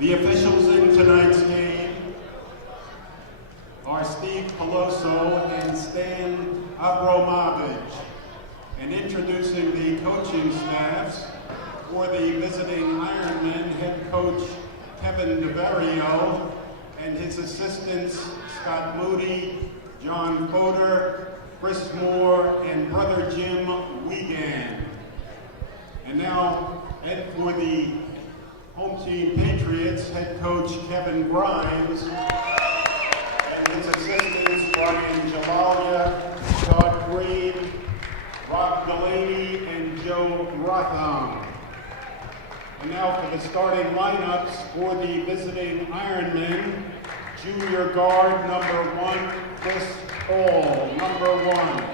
The officials in tonight's game are Steve Peloso and Stan Abramovich. And introducing the coaching staffs for the visiting Ironmen, head coach Kevin DeVario and his assistants Scott Moody, John Fodor, Chris Moore, and brother Jim Wiegand. And now, and for the home team Patriots, head coach Kevin Grimes, and his assistants Brian Jalalia, Todd Green, Rob Delaney, and Joe Rotham. And now for the starting lineups for the visiting Ironmen. Junior guard number 1, Chris Hall, number 1.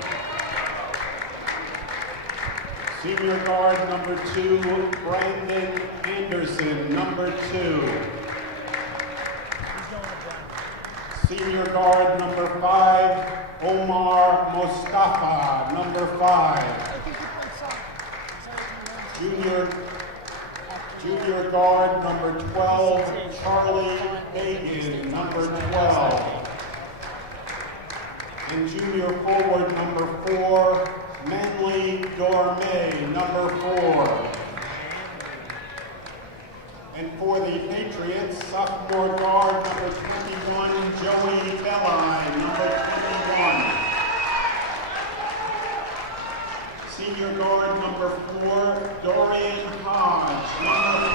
Senior guard number 2, Brandon Anderson, number 2. Senior guard number 5, Omar Mostafa, number 5. Junior guard number 12, Charlie Hagan, number 12. And junior forward number 4, Manly Dorme, number 4. And for the Patriots, sophomore guard number 21, Joey Belline, number 21. Senior guard number 4, Dorian Hodge, number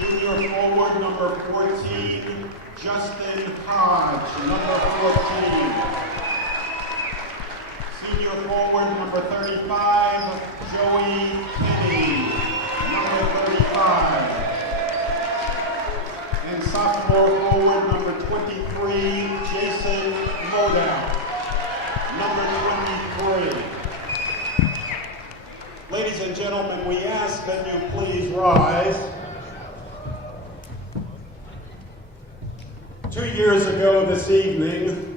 4. Junior forward number 14, Justin Hodge, number 14. Senior forward number 35, Joey Kenny, number 35. And sophomore forward number 23, Jason Modow, number 23. Ladies and gentlemen, we ask that you please rise. 2 years ago this evening,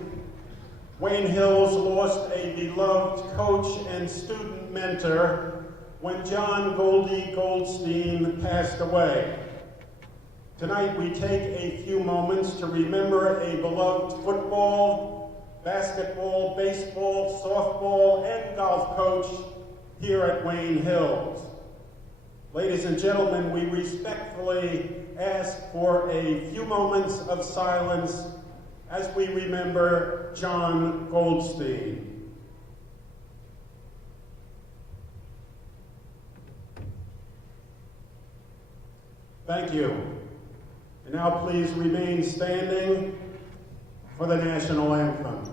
Wayne Hills lost a beloved coach and student mentor when John Goldie Goldstein passed away. Tonight we take a few moments to remember a beloved football, basketball, baseball, softball, and golf coach here at Wayne Hills. Ladies and gentlemen, we respectfully ask for a few moments of silence as we remember John Goldstein. Thank you. And now please remain standing for the national anthem.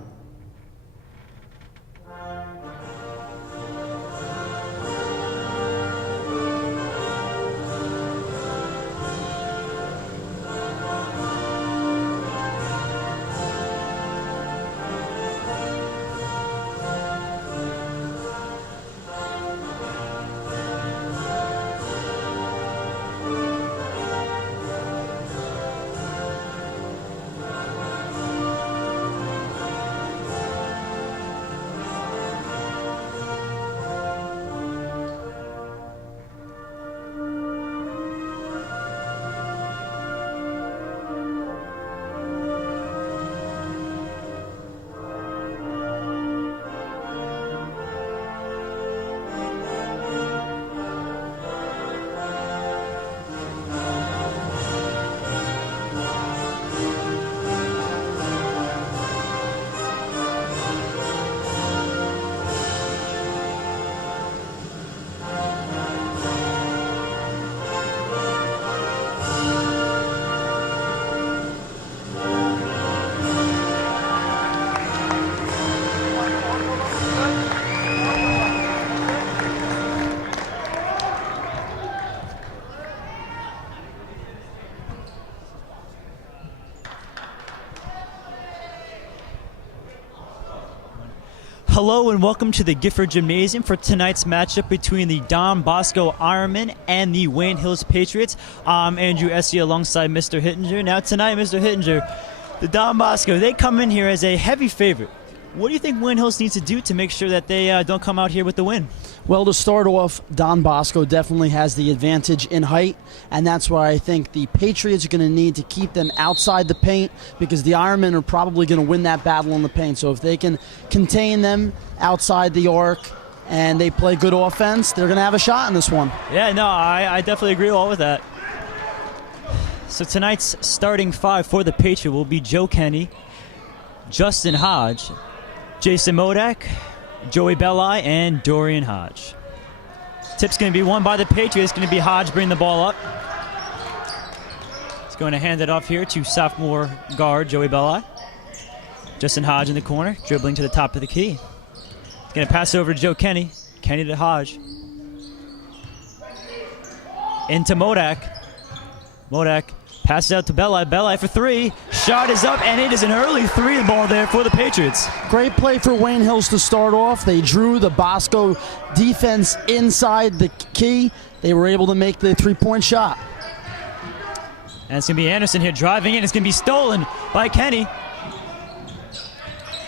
Hello and welcome to the Gifford Gymnasium for tonight's matchup between the Don Bosco Ironmen and the Wayne Hills Patriots. I'm Andrew Easse alongside Mr. Hittinger. Now tonight, Mr. Hittinger, the Don Bosco, they come in here as a heavy favorite What do you think Wayne Hills needs to do to make sure that they don't come out here with the win? Well, to start off, Don Bosco definitely has the advantage in height, and that's why I think the Patriots are going to need to keep them outside the paint because the Ironmen are probably going to win that battle in the paint. So if they can contain them outside the arc and they play good offense, they're going to have a shot in this one. Yeah, no, I definitely agree all with that. So tonight's starting five for the Patriot will be Joe Kenny, Justin Hodge, Jason Modak, Joey Belli, and Dorian Hodge. Tip's going to be won by the Patriots. It's going to be Hodge bringing the ball up. He's going to hand it off here to sophomore guard Joey Belli. Justin Hodge in the corner, dribbling to the top of the key. He's going to pass it over to Joe Kenny. Kenny to Hodge. Into Modak. Modak passes out to Belli. Belli for three. Shot is up, and it is an early three ball there for the Patriots. Great play for Wayne Hills to start off. They drew the Bosco defense inside the key. They were able to make the three-point shot. And it's going to be Anderson here driving in. It's going to be stolen by Kenny.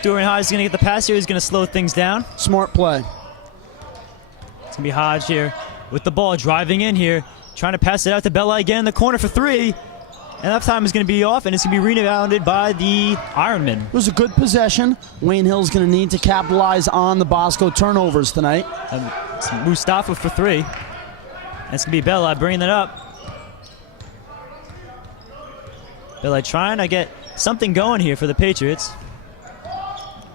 Dorian Hodge is going to get the pass here. He's going to slow things down. Smart play. It's going to be Hodge here with the ball driving in here. Trying to pass it out to Belli again in the corner for three. And that time is going to be off, and it's going to be rebounded by the Ironmen. It was a good possession. Wayne Hill's going to need to capitalize on the Bosco turnovers tonight. It's Mustafa for three. And it's going to be Belli bringing it up. Belli trying to get something going here for the Patriots.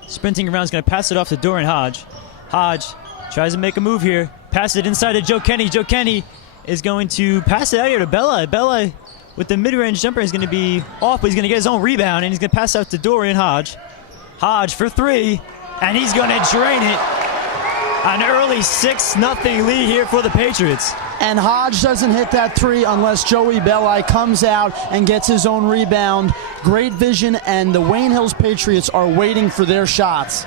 Sprinting around is going to pass it off to Dorian Hodge. Hodge tries to make a move here. Pass it inside to Joe Kenny. Joe Kenny is going to pass it out here to Belli. Belli with the mid-range jumper is going to be off, but he's going to get his own rebound, and he's going to pass out to Dorian Hodge. Hodge for three, and he's going to drain it. An early 6-0 lead here for the Patriots. And Hodge doesn't hit that three unless Joey Belli comes out and gets his own rebound. Great vision, and the Wayne Hills Patriots are waiting for their shots.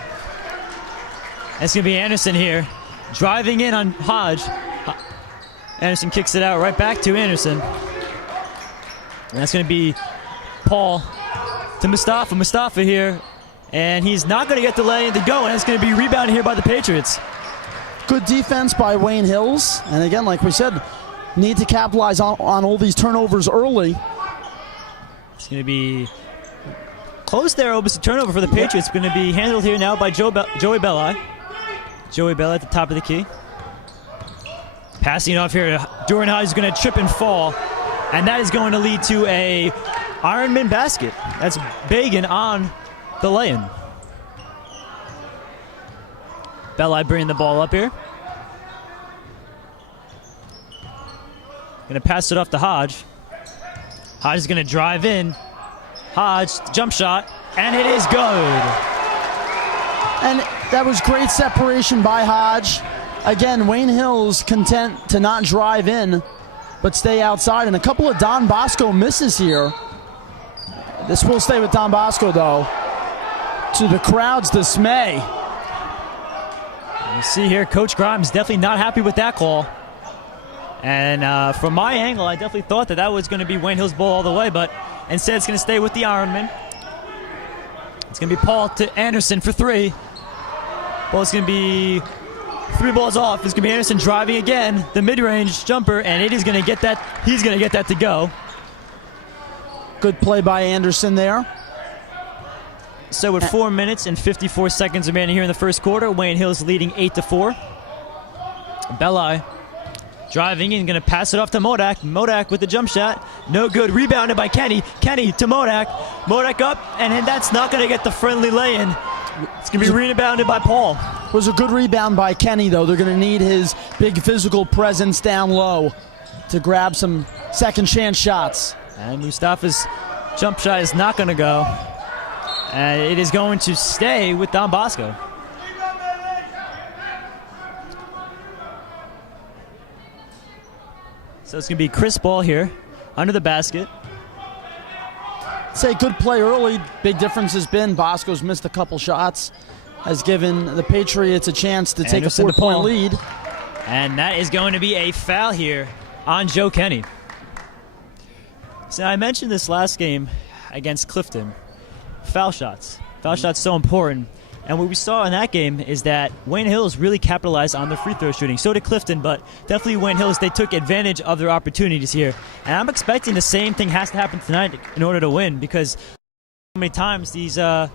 It's going to be Anderson here, driving in on Hodge. Anderson kicks it out right back to Anderson. And that's going to be Paul to Mustafa. Mustafa here. And he's not going to get the lay to go. And it's going to be rebounded here by the Patriots. Good defense by Wayne Hills. And again, like we said, need to capitalize on all these turnovers early. It's going to be close there. Opposite turnover for the Patriots. Going to be handled here now by Joey Belli. Joey Belli at the top of the key. Passing it off here to Dorian Hodge is going to trip and fall. And that is going to lead to a Ironman basket. That's Bagan on the lay-in. Belli bringing the ball up here. Going to pass it off to Hodge. Hodge is going to drive in. Hodge, jump shot, and it is good. And that was great separation by Hodge. Again, Wayne Hills content to not drive in, but stay outside. And a couple of Don Bosco misses here. This will stay with Don Bosco, though, to the crowd's dismay. You see here, Coach Grimes definitely not happy with that call. And from my angle, I definitely thought that was going to be Wayne Hills' ball all the way, but instead it's going to stay with the Ironman. It's going to be Paul to Anderson for three. Ball's going to be three balls off. It's going to be Anderson driving again, the mid-range jumper, and it is going to get that. He's going to get that to go. Good play by Anderson there. So with 4 minutes and 54 seconds remaining here in the first quarter, Wayne Hills leading 8-4. Belli driving in, going to pass it off to Modak. Modak with the jump shot. No good. Rebounded by Kenny. Kenny to Modak. Modak up, and that's not going to get the friendly lay-in. It's going to be rebounded by Paul. It was a good rebound by Kenny, though. They're going to need his big physical presence down low to grab some second chance shots. And Mustafa's jump shot is not going to go. And it is going to stay with Don Bosco. So it's going to be Chris Ball here under the basket. Say good play early. Big difference has been Bosco's missed a couple shots, has given the Patriots a chance to take a 4-point lead. And that is going to be a foul here on Joe Kenny. So I mentioned this last game against Clifton. Foul shots. Foul shots so important. And what we saw in that game is that Wayne Hills really capitalized on the free throw shooting. So did Clifton, but definitely Wayne Hills, they took advantage of their opportunities here. And I'm expecting the same thing has to happen tonight in order to win, because so many times these high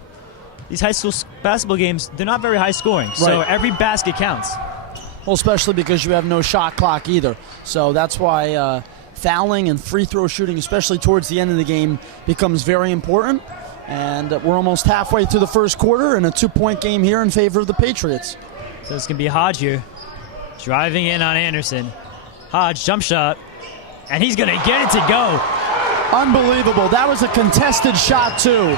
school basketball games, they're not very high scoring. So every basket counts. Well, especially because you have no shot clock either. So that's why fouling and free throw shooting, especially towards the end of the game, becomes very important. And we're almost halfway through the first quarter in a 2-point game here in favor of the Patriots. So it's going to be Hodge here, driving in on Anderson. Hodge, jump shot, and he's going to get it to go. Unbelievable. That was a contested shot, too.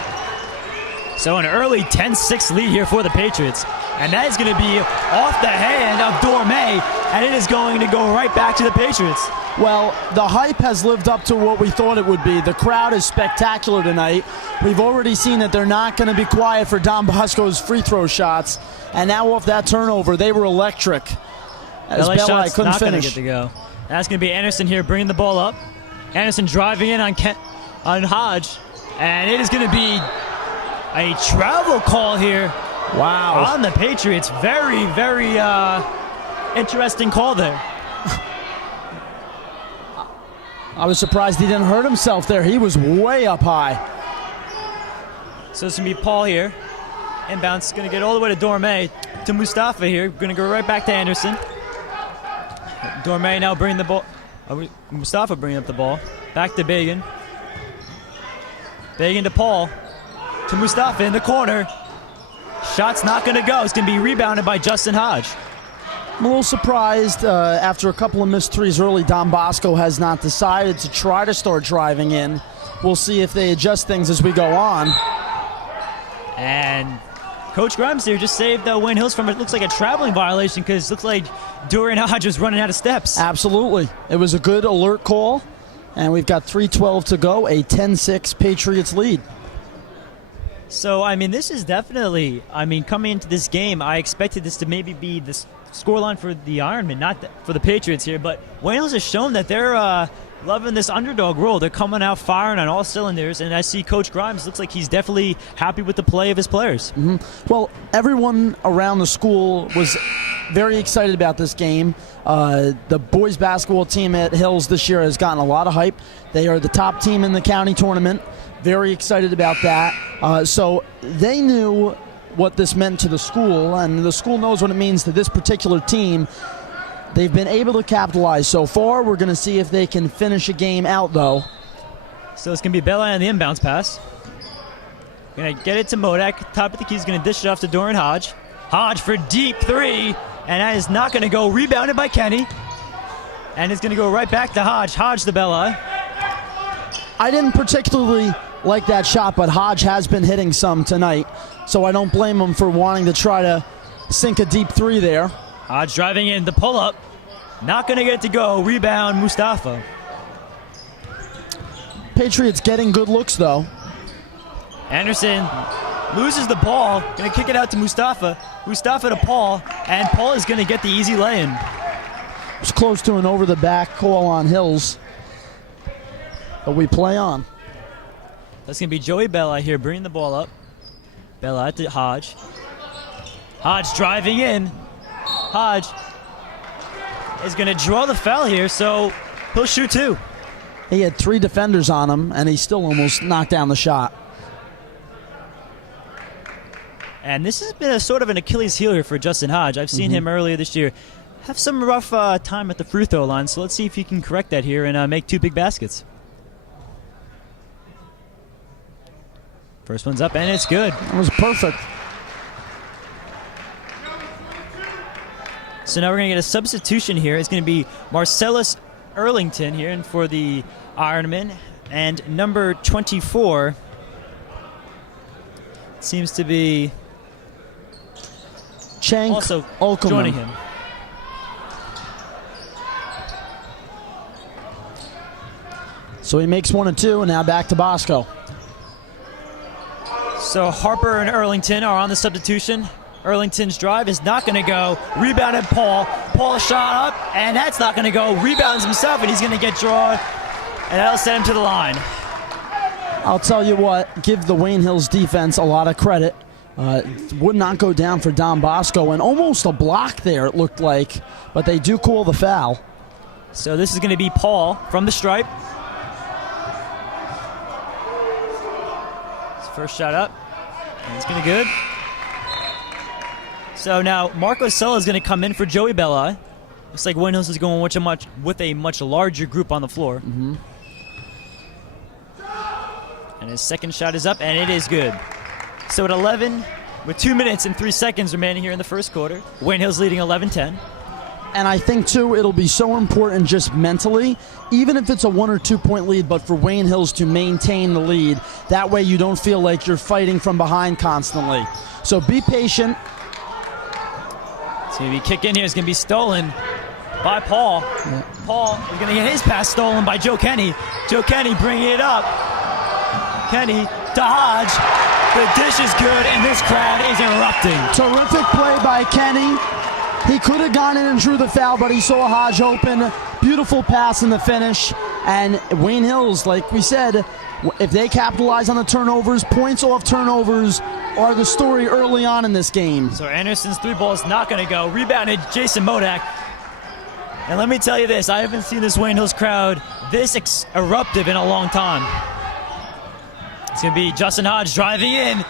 So an early 10-6 lead here for the Patriots. And that is going to be off the hand of Dorme, and it is going to go right back to the Patriots. Well, the hype has lived up to what we thought it would be. The crowd is spectacular tonight. We've already seen that they're not going to be quiet for Don Bosco's free throw shots. And now off that turnover, they were electric. As Belli couldn't finish. Get to go. That's going to be Anderson here bringing the ball up. Anderson driving in on Hodge. And it is going to be a travel call here. Wow. On the Patriots. Very, very interesting call there. I was surprised he didn't hurt himself there. He was way up high. So it's going to be Paul here. Inbounds going to get all the way to Dorme, to Mustafa here. Going to go right back to Anderson. Dorme now bringing the ball. Mustafa bringing up the ball. Back to Bagan. Bagan to Paul. To Mustafa in the corner. Shot's not going to go. It's going to be rebounded by Justin Hodge. I'm a little surprised after a couple of missed threes early, Don Bosco has not decided to try to start driving in. We'll see if they adjust things as we go on. And Coach Grimes here just saved Wayne Hills from it looks like a traveling violation, because it looks like Dorian Hodge was running out of steps. Absolutely. It was a good alert call, and we've got 3:12 to go, a 10-6 Patriots lead. So, I mean, this is definitely, coming into this game, I expected this to maybe be the scoreline for the Ironmen, not for the Patriots here, but Wayne Hills has shown that they're loving this underdog role. They're coming out firing on all cylinders, and I see Coach Grimes looks like he's definitely happy with the play of his players. Mm-hmm. Well, everyone around the school was very excited about this game. The boys basketball team at Hills this year has gotten a lot of hype. They are the top team in the county tournament. Very excited about that. So they knew what this meant to the school, and the school knows what it means to this particular team. They've been able to capitalize so far. We're going to see if they can finish a game out, though. So it's going to be Bella on the inbounds pass. Going to get it to Modak. Top of the key. He's going to dish it off to Dorian Hodge. Hodge for deep three, and that is not going to go. Rebounded by Kenny. And it's going to go right back to Hodge. Hodge to Bella. I didn't particularly like that shot, but Hodge has been hitting some tonight, so I don't blame him for wanting to try to sink a deep three there. Hodge driving in the pull-up. Not going to get it to go. Rebound, Mustafa. Patriots getting good looks, though. Anderson loses the ball. Going to kick it out to Mustafa. Mustafa to Paul, and Paul is going to get the easy lay-in. It was close to an over-the-back call on Hills, but we play on. That's going to be Joey Bella here bringing the ball up. Bella to Hodge. Hodge driving in. Hodge is going to draw the foul here, so he'll shoot two. He had 3 defenders on him, and he still almost knocked down the shot. And this has been a sort of an Achilles heel here for Justin Hodge. I've seen him earlier this year have some rough time at the free throw line, so let's see if he can correct that here and make 2 big baskets. First one's up, and it's good. That was perfect. So now we're going to get a substitution here. It's going to be Marcellus Erlington here and for the Ironmen. And number 24 seems to be Cenk also Olkerman joining him. So he makes 1 and 2, and now back to Bosco. So Harper and Erlington are on the substitution. Erlington's drive is not going to go. Rebounded Paul. Paul shot up, and that's not going to go. Rebounds himself, and he's going to get drawn, and that'll send him to the line. I'll tell you what, give the Wayne Hills defense a lot of credit. Would not go down for Don Bosco, and almost a block there, it looked like, but they do call the foul. So this is going to be Paul from the stripe. His first shot up, and it's going to be good. So now Marco Sella is going to come in for Joey Belli. Looks like Wayne Hills is going with a much larger group on the floor. Mm-hmm. And his second shot is up, and it is good. So at 11, with 2 minutes and 3 seconds remaining here in the first quarter, Wayne Hills leading 11-10. And I think, too, it'll be so important just mentally, even if it's a 1 or 2 point lead, but for Wayne Hills to maintain the lead. That way you don't feel like you're fighting from behind constantly. So be patient. It's going to be kick in here. It's going to be stolen by Paul. Yeah. Paul is going to get his pass stolen by Joe Kenny. Joe Kenny bringing it up. Kenny to Hodge. The dish is good, and this crowd is erupting. Terrific play by Kenny. He could have gone in and drew the foul, but he saw Hodge open. Beautiful pass in the finish. And Wayne Hills, like we said, if they capitalize on the turnovers, points off turnovers are the story early on in this game. So Anderson's three ball is not going to go. Rebounded Jason Modak. And let me tell you this, I haven't seen this Wayne Hills crowd this eruptive in a long time. It's going to be Justin Hodge driving in.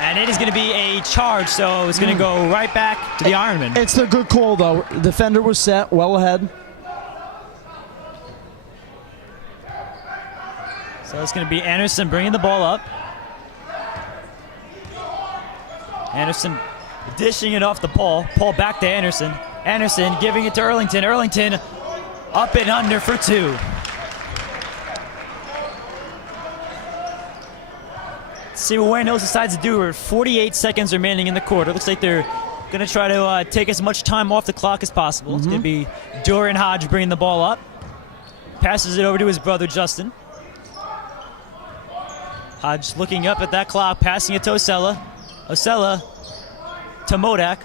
And it is going to be a charge, so it's going to go right back to the Ironman. It's a good call, though. Defender was set well ahead. So it's going to be Anderson bringing the ball up. Anderson dishing it off to Paul. Paul back to Anderson. Anderson giving it to Earlington. Earlington up and under for two. Let's see what Wayne Hills decides to do. We're 48 seconds remaining in the quarter. Looks like they're going to try to take as much time off the clock as possible. It's going to be Dorian Hodge bringing the ball up. Passes it over to his brother Justin. Hodge looking up at that clock, passing it to Osella. Osella to Modak.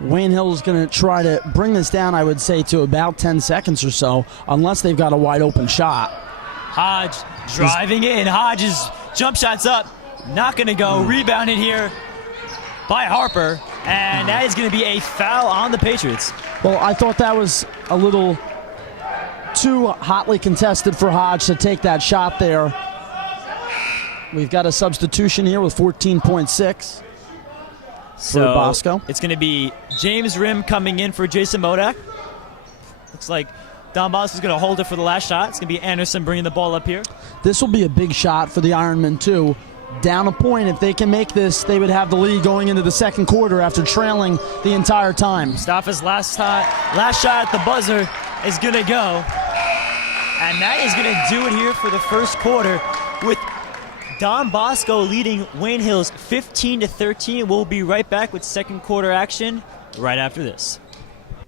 Wayne Hill is going to try to bring this down, I would say, to about 10 seconds or so, unless they've got a wide open shot. Hodge driving in. Hodge's jump shot's up. Not going to go. Rebounded here by Harper. And that is going to be a foul on the Patriots. Well, I thought that was a little too hotly contested for Hodge to take that shot there. We've got a substitution here with 14.6 for Bosco. It's going to be James Rim coming in for Jason Modak. Looks like Don Bosco's going to hold it for the last shot. It's going to be Anderson bringing the ball up here. This will be a big shot for the Ironmen, too. Down a point, if they can make this, they would have the lead going into the second quarter after trailing the entire time. Mustafa's last shot at the buzzer is going to go. And that is going to do it here for the first quarter with Don Bosco leading Wayne Hills 15-13. We'll be right back with second quarter action right after this.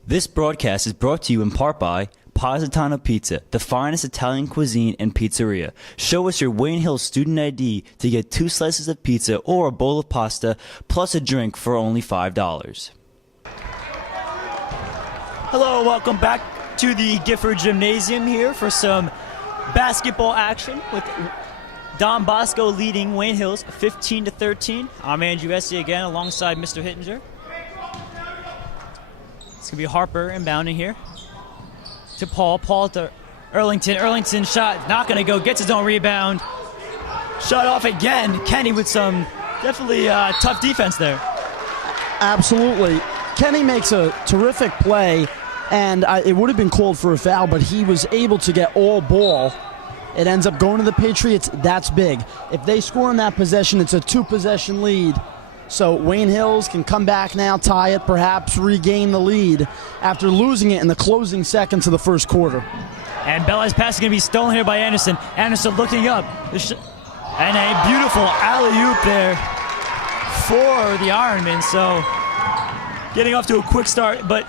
This broadcast is brought to you in part by Positano Pizza, the finest Italian cuisine and pizzeria. Show us your Wayne Hills student ID to get 2 slices of pizza or a bowl of pasta plus a drink for only $5. Hello, welcome back to the Gifford Gymnasium here for some basketball action with Don Bosco leading Wayne Hills 15-13. I'm Andrew Easse again alongside Mr. Hittinger. It's going to be Harper inbounding here. To Paul. Paul to Earlington. Earlington shot not going to go. Gets his own rebound. Shot off again. Kenny with some definitely tough defense there. Absolutely. Kenny makes a terrific play, and it would have been called for a foul, but he was able to get all ball. It ends up going to the Patriots. That's big. If they score in that possession, it's a 2-possession lead. So Wayne Hills can come back now, tie it, perhaps regain the lead after losing it in the closing seconds of the first quarter. And Belli's pass is going to be stolen here by Anderson. Anderson looking up. And a beautiful alley-oop there for the Ironman. So getting off to a quick start, but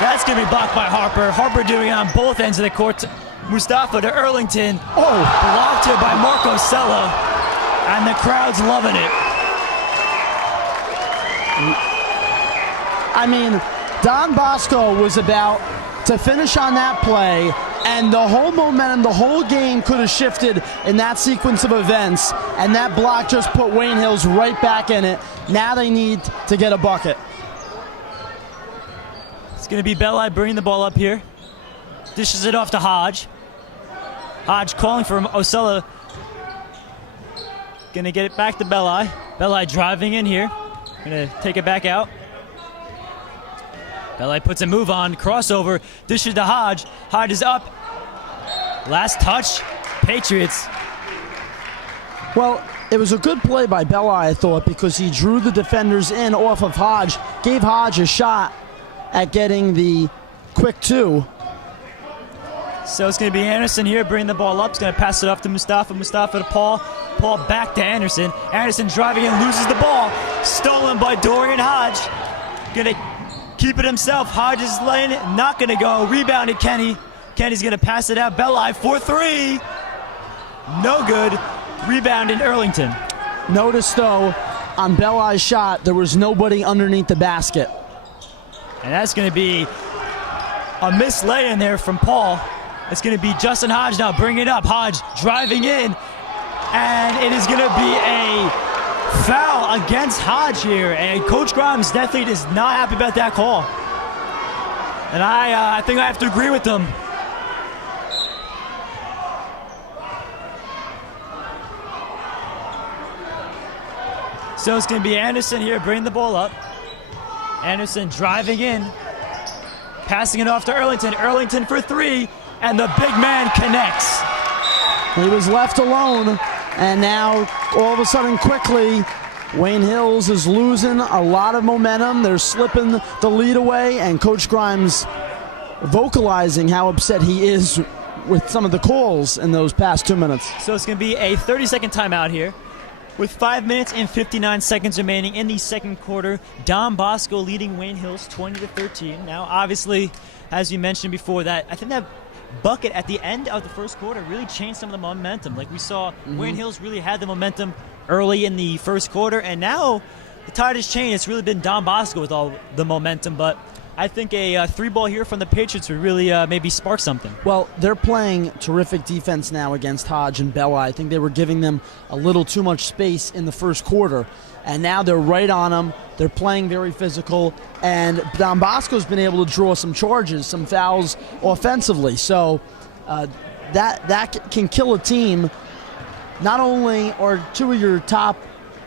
that's going to be blocked by Harper. Harper doing it on both ends of the court. Mustafa to Earlington. Blocked here by Marco Sella. And the crowd's loving it. I mean, Don Bosco was about to finish on that play And the whole momentum, the whole game could have shifted in that sequence of events, and that block just put Wayne Hills right back in it. Now they need to get a bucket. It's going to be Belli bringing the ball up here. Dishes it off to Hodge. Hodge calling for Osella. Going to get it back to Belli. Belli driving in here. Going to take it back out. Belli puts a move on, crossover, dishes to Hodge. Hodge is up. Last touch, Patriots. Well, it was a good play by Belli, I thought, because he drew the defenders in off of Hodge, gave Hodge a shot at getting the quick two. So it's going to be Anderson here bringing the ball up. He's going to pass it off to Mustafa. Mustafa to Paul. Paul back to Anderson. Anderson driving in, loses the ball. Stolen by Dorian Hodge. Going to keep it himself. Hodge is laying it, not going to go. Rebounded Kenny. Kenny's going to pass it out. Belli for three. No good. Rebounded Earlington. Notice, though, on Belli's shot, there was nobody underneath the basket. And that's going to be a missed lay in there from Paul. It's going to be Justin Hodge now bringing it up. Hodge driving in. And it is going to be a foul against Hodge here. And Coach Grimes definitely is not happy about that call. And I think I have to agree with him. So it's going to be Anderson here bringing the ball up. Anderson driving in. Passing it off to Earlington. Earlington for three. And the big man connects. He was left alone. And now, all of a sudden, quickly, Wayne Hills is losing a lot of momentum. They're slipping the lead away. And Coach Grimes vocalizing how upset he is with some of the calls in those past 2 minutes. So it's going to be a 30-second timeout here. With 5 minutes and 59 seconds remaining in the second quarter, Don Bosco leading Wayne Hills 20-13. Now, obviously, as you mentioned before, I think that bucket at the end of the first quarter really changed some of the momentum. Like we saw, Wayne Hills really had the momentum early in the first quarter, and now the tide has changed. It's really been Don Bosco with all the momentum, but I think a three ball here from the Patriots would really maybe spark something. Well, they're playing terrific defense now against Hodge and Belli. I think they were giving them a little too much space in the first quarter, and now they're right on them. They're playing very physical, and Don Bosco's been able to draw some charges, some fouls offensively. So that can kill a team. Not only are two of your top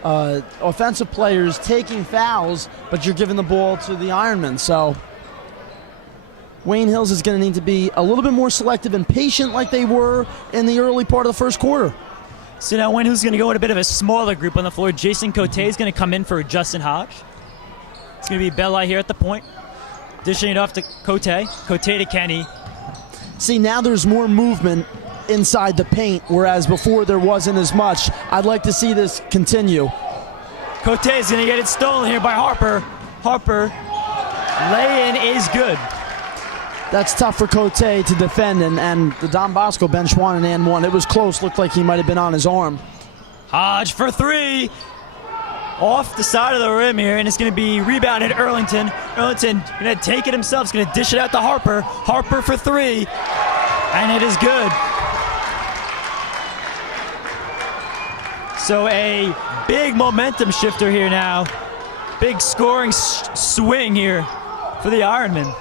offensive players taking fouls, but you're giving the ball to the Ironmen. So Wayne Hills is going to need to be a little bit more selective and patient like they were in the early part of the first quarter. So now Wayne Hills is going to go with a bit of a smaller group on the floor. Jason Cote is going to come in for Justin Hodge. It's going to be Belli here at the point. Dishing it off to Cote. Cote to Kenny. See, now there's more movement inside the paint, whereas before there wasn't as much. I'd like to see this continue. Cote is going to get it stolen here by Harper. Harper, lay-in is good. That's tough for Cote to defend, and the Don Bosco bench wanted and one. It was close, looked like he might have been on his arm. Hodge for three. Off the side of the rim here, and it's going to be rebounded Earlington. Earlington going to take it himself. He's going to dish it out to Harper. Harper for three, and it is good. So a big momentum shifter here now. Big scoring swing here for the Ironmen.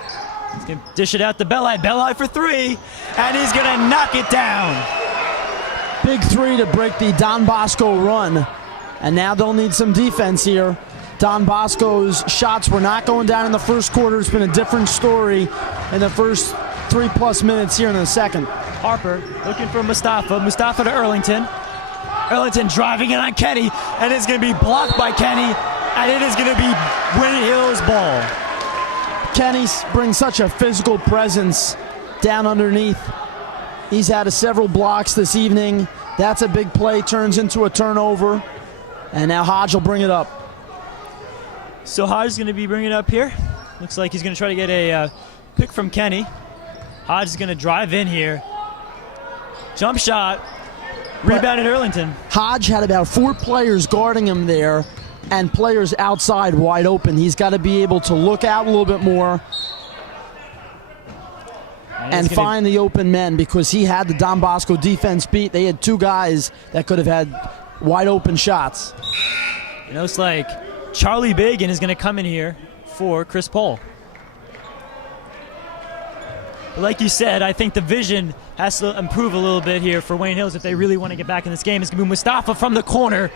He's going to dish it out to Belli. Belli for three, and he's going to knock it down. Big three to break the Don Bosco run. And now they'll need some defense here. Don Bosco's shots were not going down in the first quarter. It's been a different story in the first 3+ minutes here in the second. Harper looking for Mustafa. Mustafa to Earlington. Earlington driving it on Kenny, and it's going to be blocked by Kenny, and it is going to be Wayne Hills' ball. Kenny brings such a physical presence down underneath. He's had several blocks this evening. That's a big play, turns into a turnover. And now Hodge will bring it up. So Hodge is going to be bringing it up here. Looks like he's going to try to get a pick from Kenny. Hodge is going to drive in here. Jump shot. Rebounded Earlington. Hodge had about 4 players guarding him there and players outside wide open. He's got to be able to look out a little bit more. and find the open men, because he had the Don Bosco defense beat. They had two guys that could have had wide open shots. It looks like Charlie Bagan is going to come in here for Chris Paul. But like you said, I think the vision has to improve a little bit here for Wayne Hills if they really want to get back in this game. It's going to be Mustafa from the corner.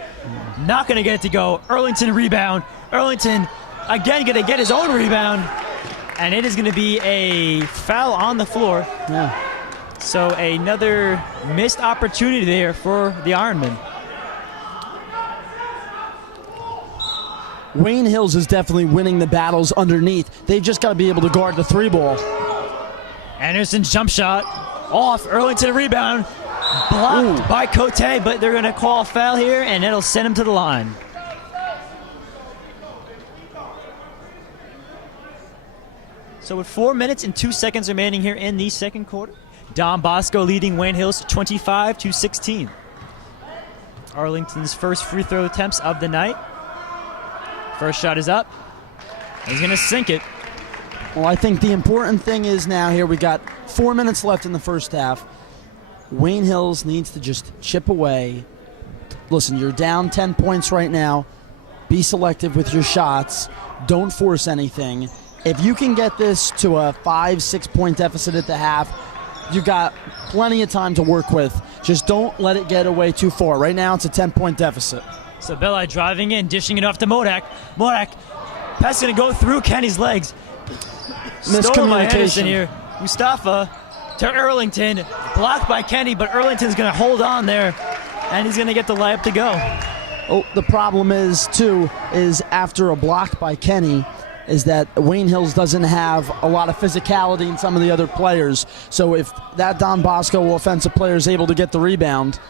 Not going to get it to go. Earlington rebound. Earlington again going to get his own rebound. And it is going to be a foul on the floor. Yeah. So another missed opportunity there for the Ironmen. Wayne Hills is definitely winning the battles underneath. They've just got to be able to guard the three ball. Anderson's jump shot off. Earlington rebound. Blocked by Cote, but they're going to call a foul here, and it'll send him to the line. So with 4 minutes and 2 seconds remaining here in the second quarter, Don Bosco leading Wayne Hills 25-16. Arlington's first free throw attempts of the night. First shot is up. He's going to sink it. Well, I think the important thing is now here we got 4 minutes left in the first half. Wayne Hills needs to just chip away. Listen, you're down 10 points right now. Be selective with your shots. Don't force anything. If you can get this to a 5-6 point deficit at the half, you got plenty of time to work with. Just don't let it get away too far. Right now it's a 10-point deficit. So Belli driving in, dishing it off to Modak. Modak, pass is going to go through Kenny's legs. Stolen by Henderson here. Mustafa to Earlington. Blocked by Kenny, but Earlington's going to hold on there, and he's going to get the layup to go. Oh, the problem is, too, is after a block by Kenny, is that Wayne Hills doesn't have a lot of physicality in some of the other players. So if that Don Bosco offensive player is able to get the rebound,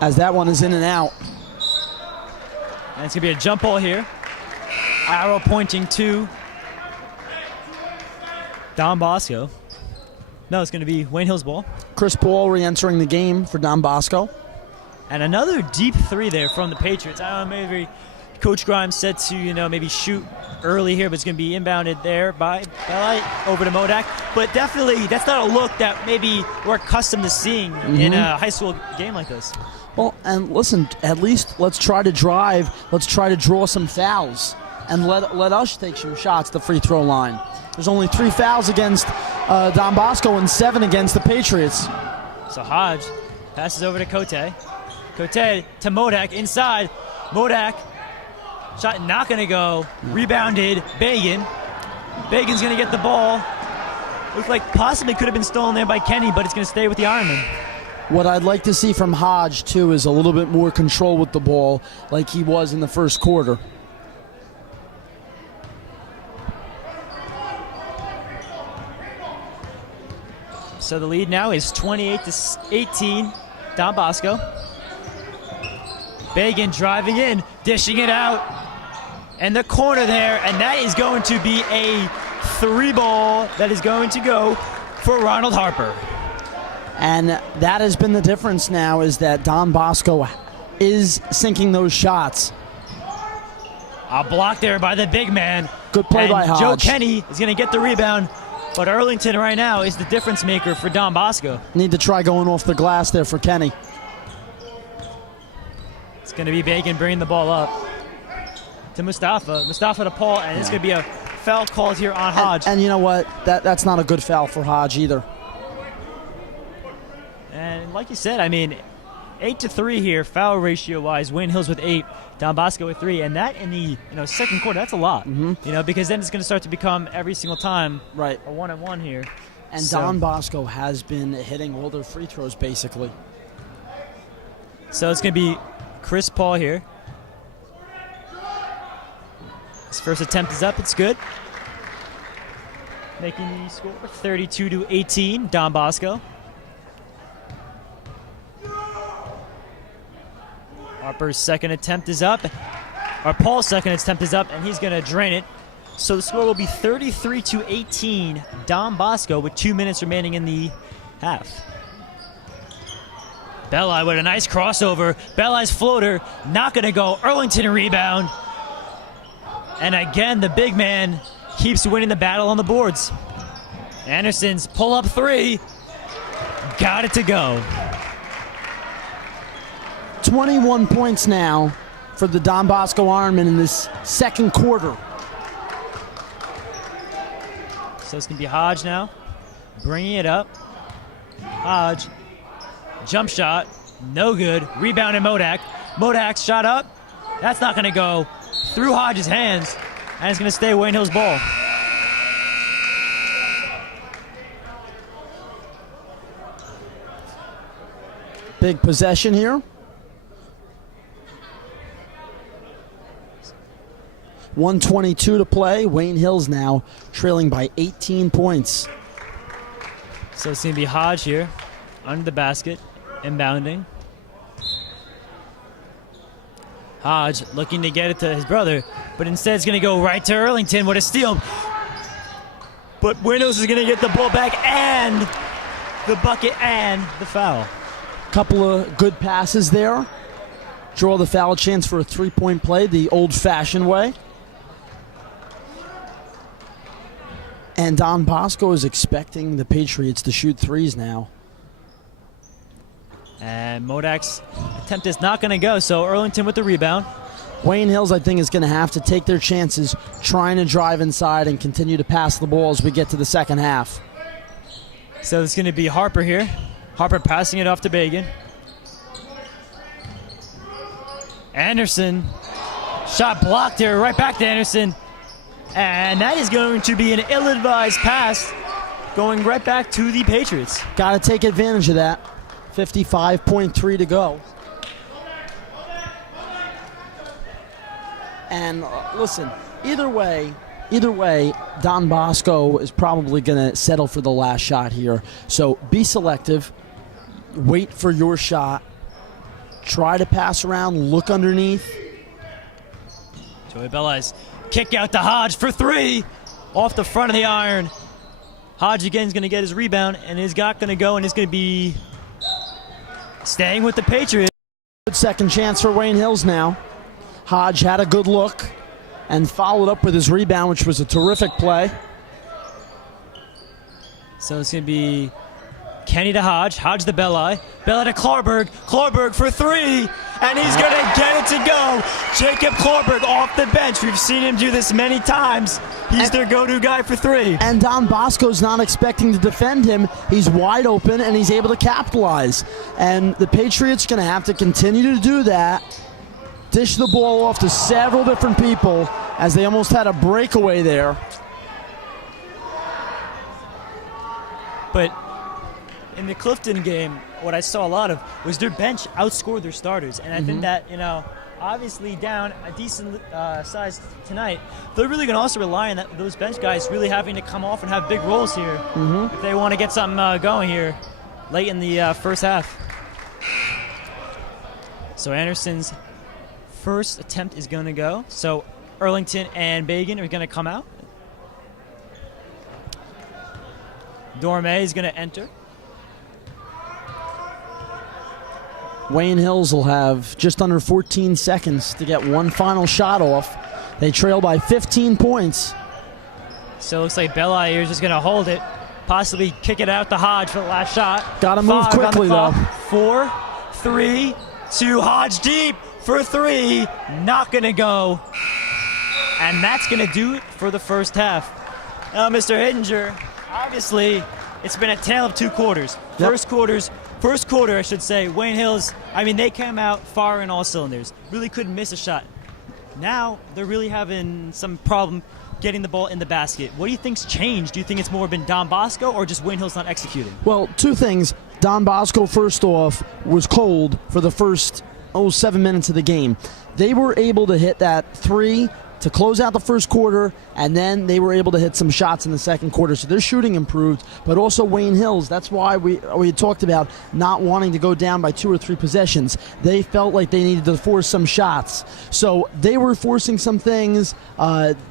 as that one is in and out. And it's going to be a jump ball here. Arrow pointing to Don Bosco. No, it's going to be Wayne Hills ball. Chris Paul re-entering the game for Don Bosco. And another deep three there from the Patriots. I don't know, maybe Coach Grimes said to, maybe shoot early here, but it's going to be inbounded there by Belli over to Modak. But definitely, that's not a look that maybe we're accustomed to seeing in a high school game like this. Well, and listen, at least let's try to drive. Let's try to draw some fouls. And let us take some shots at the free throw line. There's only 3 fouls against Don Bosco and 7 against the Patriots. So Hodge passes over to Cote. Cote to Modak inside. Modak, shot not going to go. Rebounded, Bagan. Bagan's going to get the ball. Looked like possibly could have been stolen there by Kenny, but it's going to stay with the Ironman. What I'd like to see from Hodge, too, is a little bit more control with the ball like he was in the first quarter. So the lead now is 28-18, Don Bosco. Bagan driving in, dishing it out. And the corner there, and that is going to be a 3 ball that is going to go for Ronald Harper. And that has been the difference now, is that Don Bosco is sinking those shots. A block there by the big man. Good play by Hodge. Joe Kenny is going to get the rebound, but Earlington right now is the difference maker for Don Bosco. Need to try going off the glass there for Kenny. It's going to be Bagan bringing the ball up to Mustafa. Mustafa to Paul, and it's going to be a foul called here on Hodge. And you know what? That's not a good foul for Hodge either. And like you said, 8-3 here, foul ratio-wise. Wayne Hills with 8, Don Bosco with 3, and that in the second quarter, that's a lot. Because then it's going to start to become every single time a 1-on-1 here. And Don Bosco has been hitting all their free throws basically. So it's going to be Chris Paul here. His first attempt is up. It's good. Making the score 32-18, Don Bosco. Harper's second attempt is up. Or Paul's second attempt is up, and he's going to drain it. So the score will be 33-18, Don Bosco, with 2 minutes remaining in the half. Belli with a nice crossover. Belli's floater, not going to go. Earlington rebound. And again, the big man keeps winning the battle on the boards. Anderson's pull-up three. Got it to go. 21 points now for the Don Bosco Ironmen in this second quarter. So it's going to be Hodge now, bringing it up. Hodge, jump shot, no good. Rebound in Modak. Modak's shot up. That's not going to go through Hodge's hands, and it's going to stay Wayne Hill's ball. Big possession here. 1:22 to play. Wayne Hill's now trailing by 18 points. So it's going to be Hodge here, under the basket, inbounding. Hodge looking to get it to his brother, but instead it's going to go right to Earlington with a steal. But Windows is going to get the ball back and the bucket and the foul. Couple of good passes there. Draw the foul chance for a three-point play the old-fashioned way. And Don Bosco is expecting the Patriots to shoot threes now. And Modak's attempt is not going to go, so Earlington with the rebound. Wayne Hills, I think, is going to have to take their chances trying to drive inside and continue to pass the ball as we get to the second half. So it's going to be Harper here. Harper passing it off to Bagan. Anderson. Shot blocked here, right back to Anderson. And that is going to be an ill-advised pass going right back to the Patriots. Got to take advantage of that. 55.3 to go. And listen, either way, Don Bosco is probably going to settle for the last shot here. So be selective. Wait for your shot. Try to pass around. Look underneath. Joey Belli's kick out to Hodge for three. Off the front of the iron. Hodge again is going to get his rebound, and is not going to go, and is going to be staying with the Patriots. Good second chance for Wayne Hills now. Hodge had a good look and followed up with his rebound, which was a terrific play. So it's going to be Kenny to Hodge. Hodge to Belli. Belli to Klarberg. Klarberg for three. And he's going to get it to go. Jacob Klarberg off the bench. We've seen him do this many times. He's their go-to guy for three. And Don Bosco's not expecting to defend him. He's wide open, and he's able to capitalize. And the Patriots going to have to continue to do that. Dish the ball off to several different people as they almost had a breakaway there. But in the Clifton game, what I saw a lot of was their bench outscored their starters. And I think that, obviously down a decent size tonight, they're really going to also rely on those bench guys really having to come off and have big roles here if they want to get something going here late in the first half. So Anderson's first attempt is going to go. So Earlington and Bagan are going to come out. Dorme is going to enter. Wayne Hills will have just under 14 seconds to get one final shot off. They trail by 15 points. So it looks like Belli here is just going to hold it, possibly kick it out to Hodge for the last shot. Got to move quickly, though. 4, 3, 2, Hodge deep for three. Not going to go. And that's going to do it for the first half. Now, Mr. Hittinger, obviously, it's been a tale of two quarters. First quarter, I should say, Wayne Hills, they came out firing all cylinders. Really couldn't miss a shot. Now, they're really having some problem getting the ball in the basket. What do you think's changed? Do you think it's more been Don Bosco or just Wayne Hills not executing? Well, two things. Don Bosco, first off, was cold for the first 7 minutes of the game. They were able to hit that three to close out the first quarter, and then they were able to hit some shots in the second quarter. So their shooting improved, but also Wayne Hills. That's why we had talked about not wanting to go down by 2 or 3 possessions. They felt like they needed to force some shots. So they were forcing some things.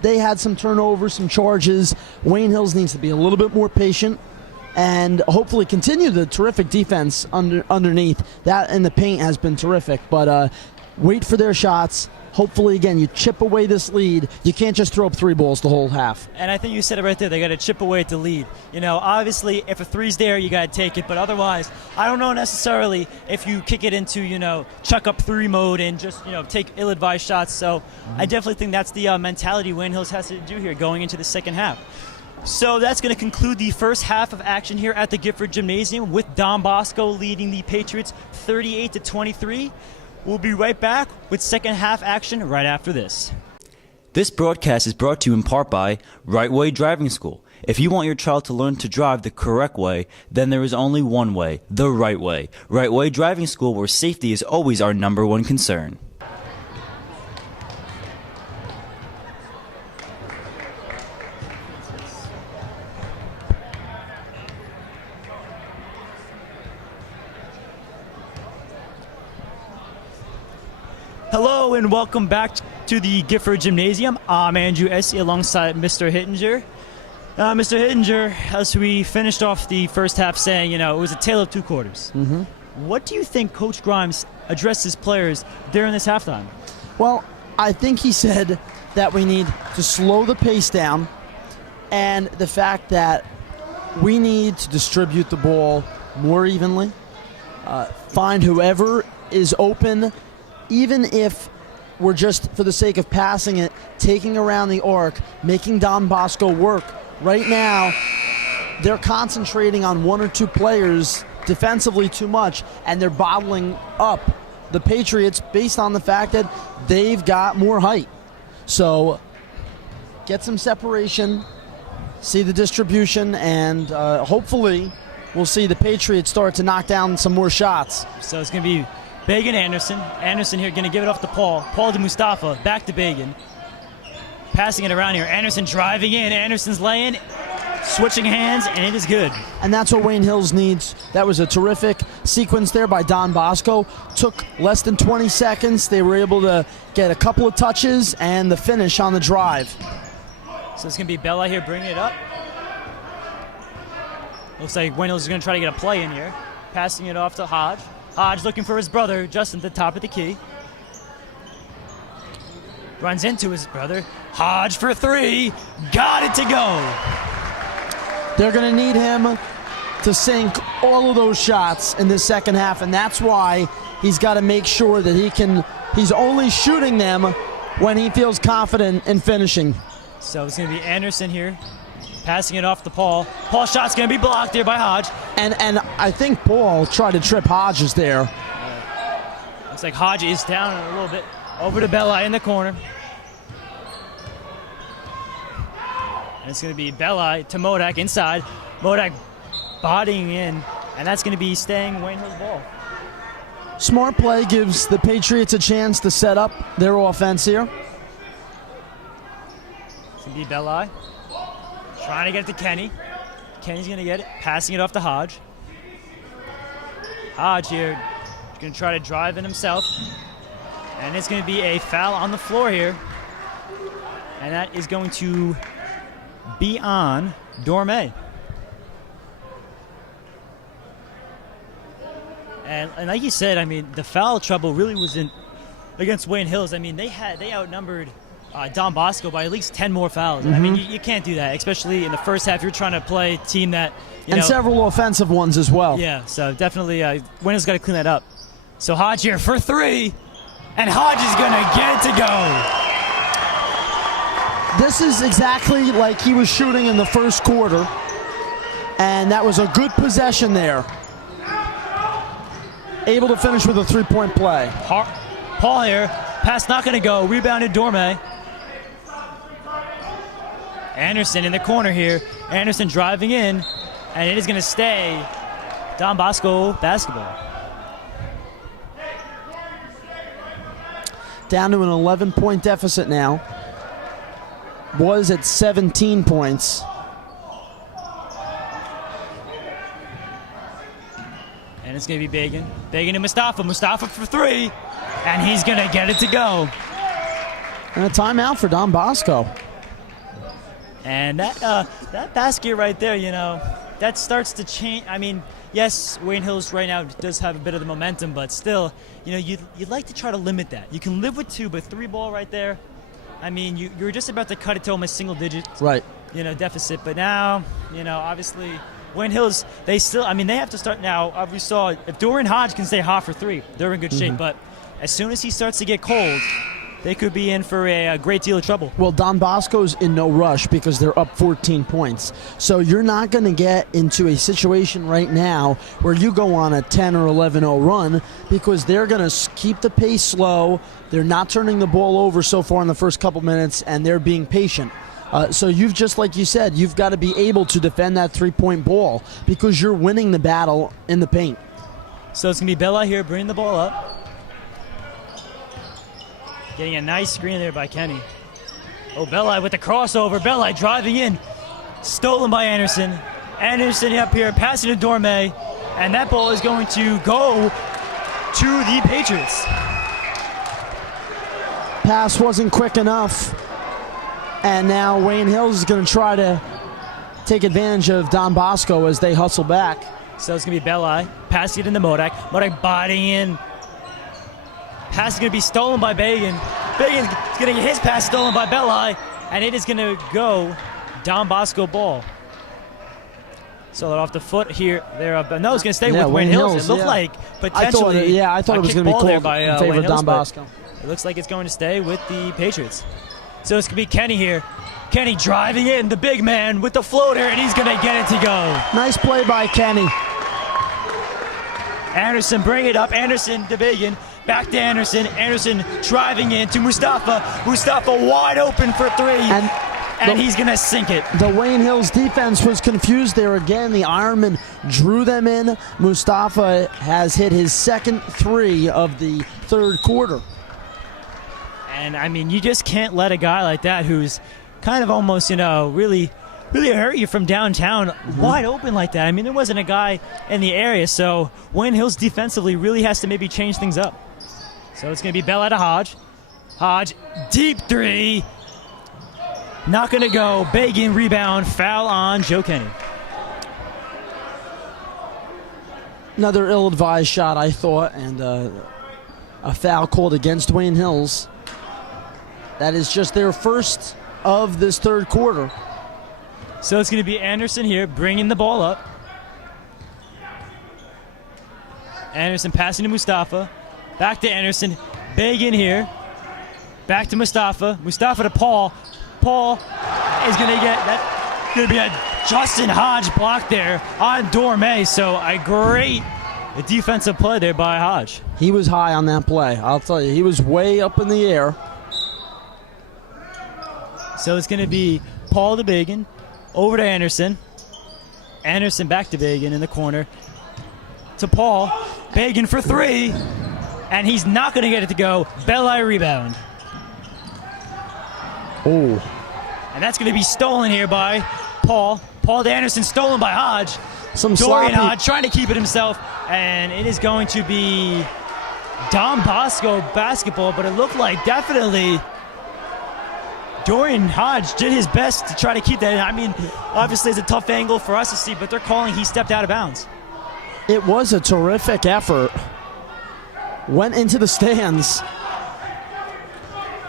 They had some turnovers, some charges. Wayne Hills needs to be a little bit more patient and hopefully continue the terrific defense underneath. That in the paint has been terrific, but wait for their shots. hopefully, again, you chip away this lead. You can't just throw up 3 balls the whole half. And I think you said it right there. They got to chip away at the lead. Obviously, if a 3's there, you got to take it. But otherwise, I don't know necessarily if you kick it into, chuck up 3 mode and just, take ill-advised shots. So I definitely think that's the mentality Wayne Hills has to do here going into the second half. So that's going to conclude the first half of action here at the Gifford Gymnasium with Don Bosco leading the Patriots 38-23. We'll be right back with second half action right after this. This broadcast is brought to you in part by Right Way Driving School. If you want your child to learn to drive the correct way, then there is only one way, the right way. Right Way Driving School, where safety is always our #1 concern. Hello and welcome back to the Gifford Gymnasium. I'm Andrew Easse alongside Mr. Hittinger. Mr. Hittinger, as we finished off the first half saying, it was a tale of 2 quarters. Mm-hmm. What do you think Coach Grimes addressed his players during this halftime? Well, I think he said that we need to slow the pace down and the fact that we need to distribute the ball more evenly, find whoever is open, even if we're just, for the sake of passing it, taking around the arc, making Don Bosco work. Right now, they're concentrating on 1 or 2 players defensively too much, and they're bottling up the Patriots based on the fact that they've got more height. So get some separation, see the distribution, and hopefully we'll see the Patriots start to knock down some more shots. So it's going to be Bagan Anderson. Anderson here going to give it off to Paul. Paul to Mustafa. Back to Bagan. Passing it around here. Anderson driving in. Anderson's laying. Switching hands, and it is good. And that's what Wayne Hills needs. That was a terrific sequence there by Don Bosco. Took less than 20 seconds. They were able to get a couple of touches and the finish on the drive. So it's going to be Bella here bringing it up. Looks like Wayne Hills is going to try to get a play in here. Passing it off to Hodge. Hodge looking for his brother, Justin, at the top of the key. Runs into his brother. Hodge for 3. Got it to go. They're going to need him to sink all of those shots in this second half, and that's why he's got to make sure that he's only shooting them when he feels confident in finishing. So it's going to be Anderson here, passing it off to Paul. Paul's shot's going to be blocked there by Hodge. And I think Paul tried to trip Hodges there. Looks like Hodge is down a little bit. Over to Bella in the corner. And it's going to be Bella to Modak inside. Modak bodying in, and that's going to be staying Wayne Hill's ball. Smart play gives the Patriots a chance to set up their offense here. It's going to be Bella trying to get it to Kenny. Kenny's going to get it, passing it off to Hodge. Hodge here going to try to drive in himself. And it's going to be a foul on the floor here. And that is going to be on Dorme. And like you said, I mean, the foul trouble really wasn't against Wayne Hills. I mean, they outnumbered Don Bosco by at least 10 more fouls. Mm-hmm. I mean, you can't do that, especially in the first half. You're trying to play a team that, and several offensive ones as well. Yeah, so definitely Wayne Hills got to clean that up. So Hodge here for 3, and Hodge is going to get it to go. This is exactly like he was shooting in the first quarter, and that was a good possession there. Able to finish with a 3-point play. Paul here, pass not going to go, rebounded Dorme. Anderson in the corner here. Anderson driving in, and it is going to stay Don Bosco basketball. Down to an 11-point deficit now. Was at 17 points. And it's going to be Bagan. Bagan to Mustafa. Mustafa for 3. And he's going to get it to go. And a timeout for Don Bosco. And that basket right there, that starts to change. I mean, yes, Wayne Hills right now does have a bit of the momentum, but still, you'd like to try to limit that. You can live with 2, but 3 ball right there, I mean, you're just about to cut it to almost single digits, Right. Deficit. But now, obviously, Wayne Hills, they have to start now. We saw if Dorian Hodge can stay hot for 3, they're in good shape. But as soon as he starts to get cold, they could be in for a great deal of trouble. Well, Don Bosco's in no rush because they're up 14 points. So you're not going to get into a situation right now where you go on a 10 or 11-0 run because they're going to keep the pace slow. They're not turning the ball over so far in the first couple minutes, and they're being patient. So you've just like you said, you've got to be able to defend that 3-point ball because you're winning the battle in the paint. So it's going to be Bella here bringing the ball up. Getting a nice screen there by Kenny. Oh, Bella with the crossover. Bella driving in. Stolen by Anderson. Anderson up here, passing to Dorme. And that ball is going to go to the Patriots. Pass wasn't quick enough. And now Wayne Hills is going to try to take advantage of Don Bosco as they hustle back. So it's going to be Bella. Passing it into Modak. Modak bodying in. Pass is going to be stolen by Bagan. Bagan's going to get his pass stolen by Belli, and it is going to go Don Bosco ball. So off the foot here. No, it's going to stay with Wayne Hills. It looked like potentially. I thought it was going to be called by, in favor Wayne of Don Hills, Bosco. It looks like it's going to stay with the Patriots. So it's going to be Kenny here. Kenny driving in, the big man with the floater, and he's going to get it to go. Nice play by Kenny. Anderson bring it up. Anderson to Bagan. Back to Anderson. Anderson driving in to Mustafa. Mustafa wide open for 3. And he's going to sink it. The Wayne Hills defense was confused there again. The Ironman drew them in. Mustafa has hit his second 3 of the third quarter. And, I mean, you just can't let a guy like that who's kind of almost, really hurt you from downtown wide open like that. I mean, there wasn't a guy in the area, so Wayne Hills defensively really has to maybe change things up. So it's going to be Bella to Hodge. Hodge, deep 3. Not going to go. Bagan rebound, foul on Joe Kenny. Another ill-advised shot, I thought, and a foul called against Wayne Hills. That is just their first of this third quarter. So it's going to be Anderson here bringing the ball up. Anderson passing to Mustafa. Back to Anderson. Bagan here. Back to Mustafa. Mustafa to Paul. Paul is going to get that. Going to be a Justin Hodge block there on Dorme. So a great defensive play there by Hodge. He was high on that play. I'll tell you, he was way up in the air. So it's going to be Paul to Bagan. Over to Anderson. Anderson back to Bagan in the corner. To Paul. Bagan for 3. And he's not going to get it to go. Belli rebound. Oh. And that's going to be stolen here by Paul. Paul to Anderson, stolen by Hodge. Some Dorian sloppy. Hodge trying to keep it himself. And it is going to be Don Bosco basketball, but it looked like definitely Dorian Hodge did his best to try to keep that in. I mean, obviously it's a tough angle for us to see, but they're calling he stepped out of bounds. It was a terrific effort. Went into the stands.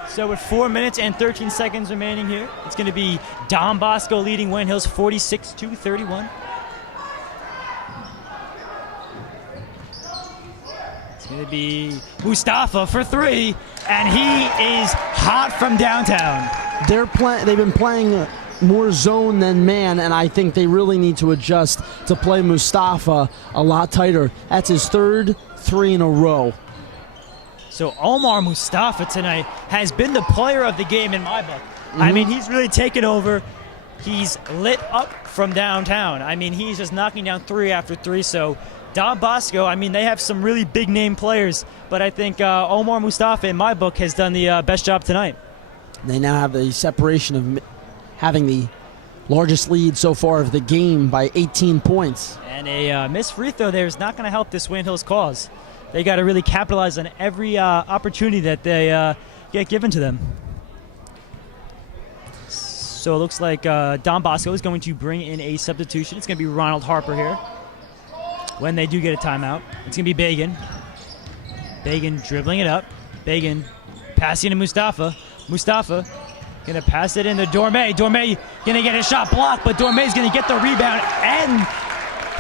So with 4 minutes and 13 seconds remaining here, it's going to be Don Bosco leading Wayne Hills 46-31. It's going to be Mustafa for 3, and he is hot from downtown. They've been playing more zone than man, and I think they really need to adjust to play Mustafa a lot tighter. That's his third 3 in a row. So Omar Mustafa tonight has been the player of the game in my book. I mean, he's really taken over. He's lit up from downtown. I mean, he's just knocking down 3 after 3. So Don Bosco, I mean, they have some really big name players, but I think Omar Mustafa in my book has done the best job tonight. They now have the separation of having the largest lead so far of the game by 18 points. And a missed free throw there is not going to help this Wayne Hills cause. They got to really capitalize on every opportunity that they get given to them. So it looks like Don Bosco is going to bring in a substitution. It's going to be Ronald Harper here. when they do get a timeout. It's going to be Bagan. Bagan dribbling it up. Bagan passing to Mustafa. Mustafa going to pass it into Dorme. Dorme going to get a shot blocked, but Dorme's going to get the rebound and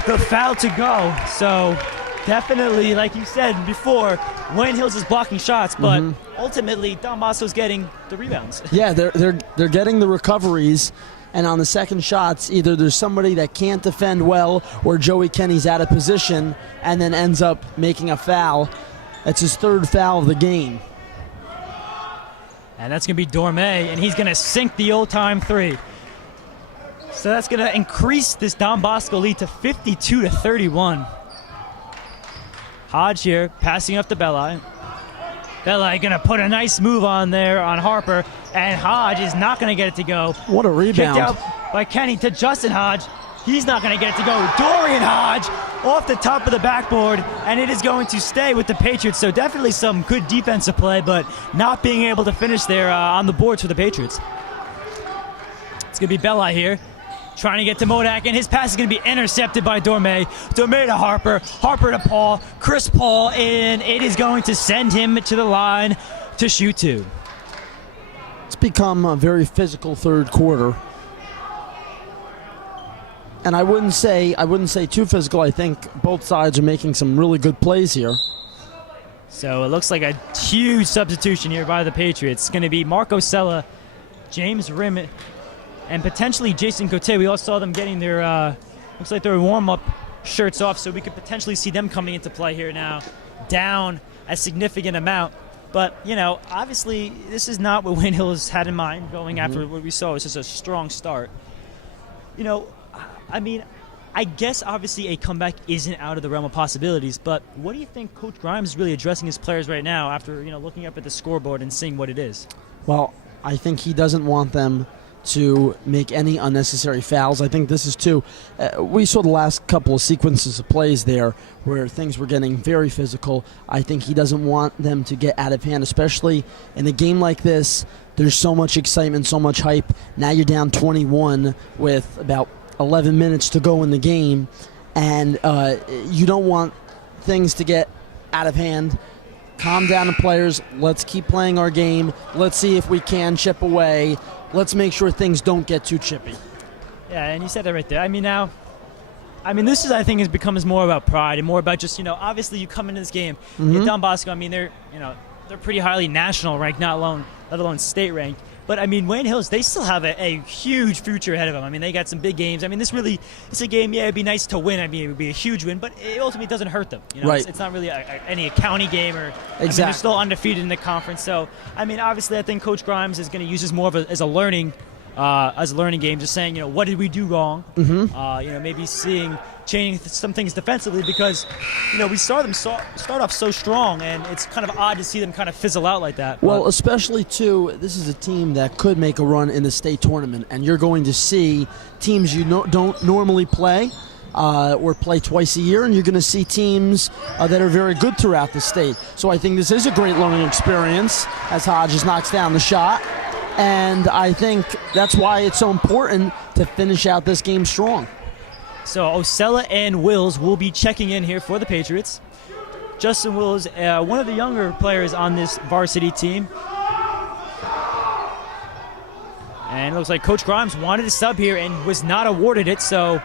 the foul to go. So definitely, like you said before, Wayne Hills is blocking shots, but ultimately Don Bosco's getting the rebounds. Yeah, they're getting the recoveries, and on the second shots, either there's somebody that can't defend well, or Joey Kenny's out of position and then ends up making a foul. That's his third foul of the game. And that's going to be Dorme, and he's going to sink the old-time three. So that's going to increase this Don Bosco lead to 52-31. Hodge here, passing up to Belli. Belli going to put a nice move on there on Harper, and Hodge is not going to get it to go. What a rebound. Kicked out by Kenny to Justin Hodge. He's not going to get it to go. Dorian Hodge off the top of the backboard, and it is going to stay with the Patriots. So definitely some good defensive play, but not being able to finish there on the boards for the Patriots. It's going to be Belli here, trying to get to Modak, and his pass is going to be intercepted by Dorme. Dorme to Harper. Harper to Paul. Chris Paul, and it is going to send him to the line to shoot two. It's become a very physical third quarter. And I wouldn't say too physical. I think both sides are making some really good plays here. So it looks like a huge substitution here by the Patriots. It's going to be Marco Sella, James Rim, and potentially Jason Cote. We all saw them getting their, looks like their warm-up shirts off, so we could potentially see them coming into play here now, down a significant amount. But, you know, obviously this is not what Wayne Hills had in mind going after what we saw. It's just a strong start. You know, I mean, I guess obviously a comeback isn't out of the realm of possibilities, but what do you think Coach Grimes is really addressing his players right now after, you know, looking up at the scoreboard and seeing what it is? Well, I think he doesn't want them to make any unnecessary fouls. I think this is too. We saw the last couple of sequences of plays there where things were getting very physical. I think he doesn't want them to get out of hand, especially in a game like this. There's so much excitement, so much hype. Now you're down 21 with about 11 minutes to go in the game, and you don't want things to get out of hand. Calm down the players. Let's keep playing our game. Let's see if we can chip away. Let's make sure things don't get too chippy. Yeah, and you said that right there. I mean, this is, I think, has become more about pride and more about just, you know, obviously you come into this game. Don Bosco, I mean, they're pretty highly national ranked, let alone state ranked. But, I mean, Wayne Hills, they still have a huge future ahead of them. I mean, they got some big games. I mean, it's a game, yeah, it'd be nice to win. I mean, it would be a huge win, but it ultimately doesn't hurt them. You know? Right. It's not really any county game or Exactly. I mean, they're still undefeated in the conference. So, I mean, obviously, I think Coach Grimes is going to use this more of as a learning game, just saying, you know, what did we do wrong? You know, maybe changing some things defensively because, you know, we saw them start off so strong, and it's kind of odd to see them kind of fizzle out like that. Well, especially, too, this is a team that could make a run in the state tournament, and you're going to see teams you don't normally play or play twice a year, and you're going to see teams that are very good throughout the state. So I think this is a great learning experience as Hodges knocks down the shot, and I think that's why it's so important to finish out this game strong. So Osella and Wills will be checking in here for the Patriots. Justin Wills, one of the younger players on this varsity team. And it looks like Coach Grimes wanted to sub here and was not awarded it, so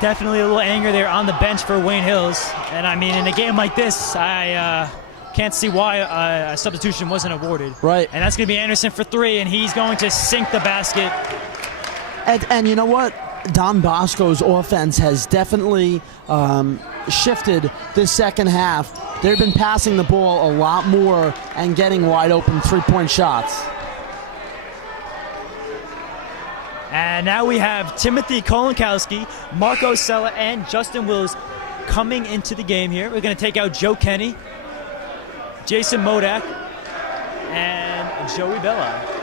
definitely a little anger there on the bench for Wayne Hills. And, I mean, in a game like this, I can't see why a substitution wasn't awarded. Right. And that's going to be Anderson for three, and he's going to sink the basket. And you know what? Don Bosco's offense has definitely shifted this second half. They've been passing the ball a lot more and getting wide open three-point shots. And now we have Timothy Kolinkowski, Marco Sella, and Justin Wills coming into the game here. We're going to take out Joe Kenny, Jason Modak, and Joey Belli.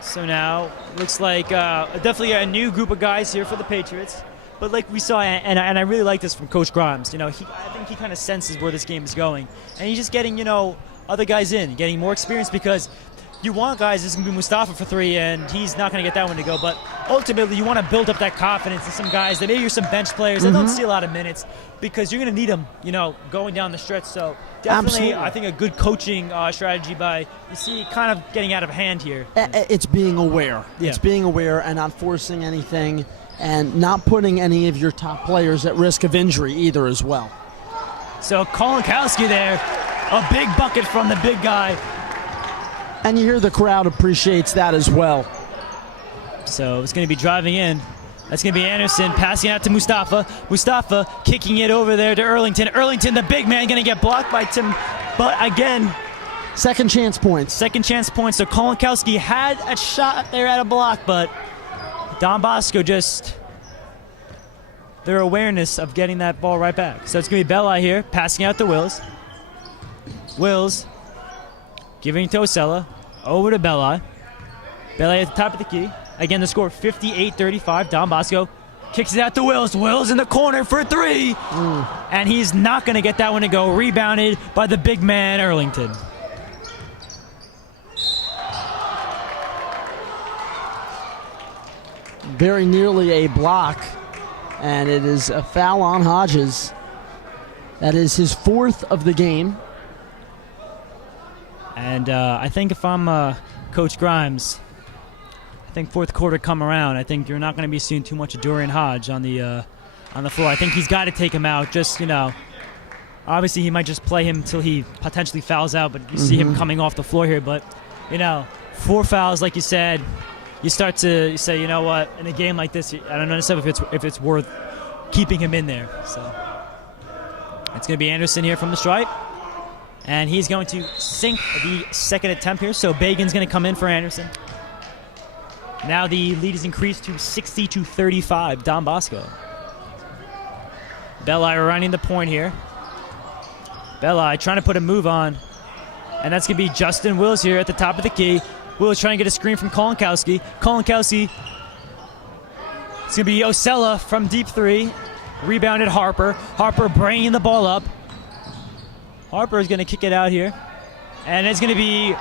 So now, looks like definitely a new group of guys here for the Patriots. But like we saw, and I really like this from Coach Grimes, you know, I think he kind of senses where this game is going. And he's just getting, you know, other guys in, getting more experience because you want guys, this is going to be Mustafa for 3, and he's not going to get that one to go. But ultimately, you want to build up that confidence in some guys that maybe you're some bench players that don't see a lot of minutes, because you're going to need them, going down the stretch. So definitely, I think a good coaching strategy by Easse kind of getting out of hand here. It's being aware. Yeah. It's being aware and not forcing anything and not putting any of your top players at risk of injury either as well. So Kolonkowski there, a big bucket from the big guy. And you hear the crowd appreciates that as well. So it's going to be driving in. That's going to be Anderson passing out to Mustafa. Mustafa kicking it over there to Erlington. Erlington, the big man, going to get blocked by Tim. But again, second chance points. Second chance points. So Kolonkowski had a shot there at a block, but Don Bosco just their awareness of getting that ball right back. So it's going to be Belli here passing out to Wills. Wills giving it to Osella. Over to Belli. Belli at the top of the key. Again, the score 58-35. Don Bosco kicks it out to Wills. Wills in the corner for 3. And he's not going to get that one to go. Rebounded by the big man, Erlington. Very nearly a block. And it is a foul on Hodges. That is his 4th of the game. And I think if I'm Coach Grimes, I think fourth quarter come around, I think you're not going to be seeing too much of Dorian Hodge on the floor. I think he's got to take him out. Just, obviously he might just play him until he potentially fouls out, but you see him coming off the floor here. But, 4 fouls, like you said, you start to say, you know what, in a game like this, I don't understand if it's worth keeping him in there. So it's going to be Anderson here from the stripe. And he's going to sink the second attempt here. So Bagan's going to come in for Anderson. Now the lead is increased to 60-35, Don Bosco. Belli running the point here. Belli trying to put a move on. And that's going to be Justin Wills here at the top of the key. Wills trying to get a screen from Kolonkowski. Kolonkowski. It's going to be Osella from deep 3. Rebounded Harper. Harper bringing the ball up. Harper is going to kick it out here. And it's going to be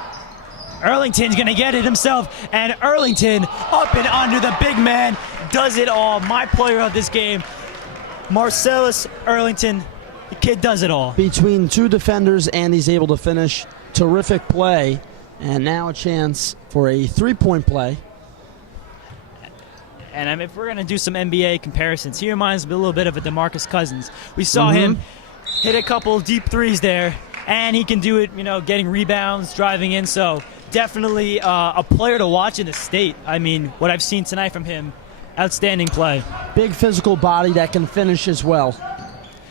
Erlington's going to get it himself. And Erlington up and under the big man. Does it all. My player of this game, Marcellus Erlington. The kid does it all. Between 2 defenders, and he's able to finish. Terrific play. And now a chance for a 3-point play. And if we're going to do some NBA comparisons, he reminds me a little bit of a DeMarcus Cousins. We saw him hit a couple deep 3s there, and he can do it, getting rebounds, driving in. So definitely a player to watch in the state. I mean, what I've seen tonight from him, outstanding play. Big physical body that can finish as well.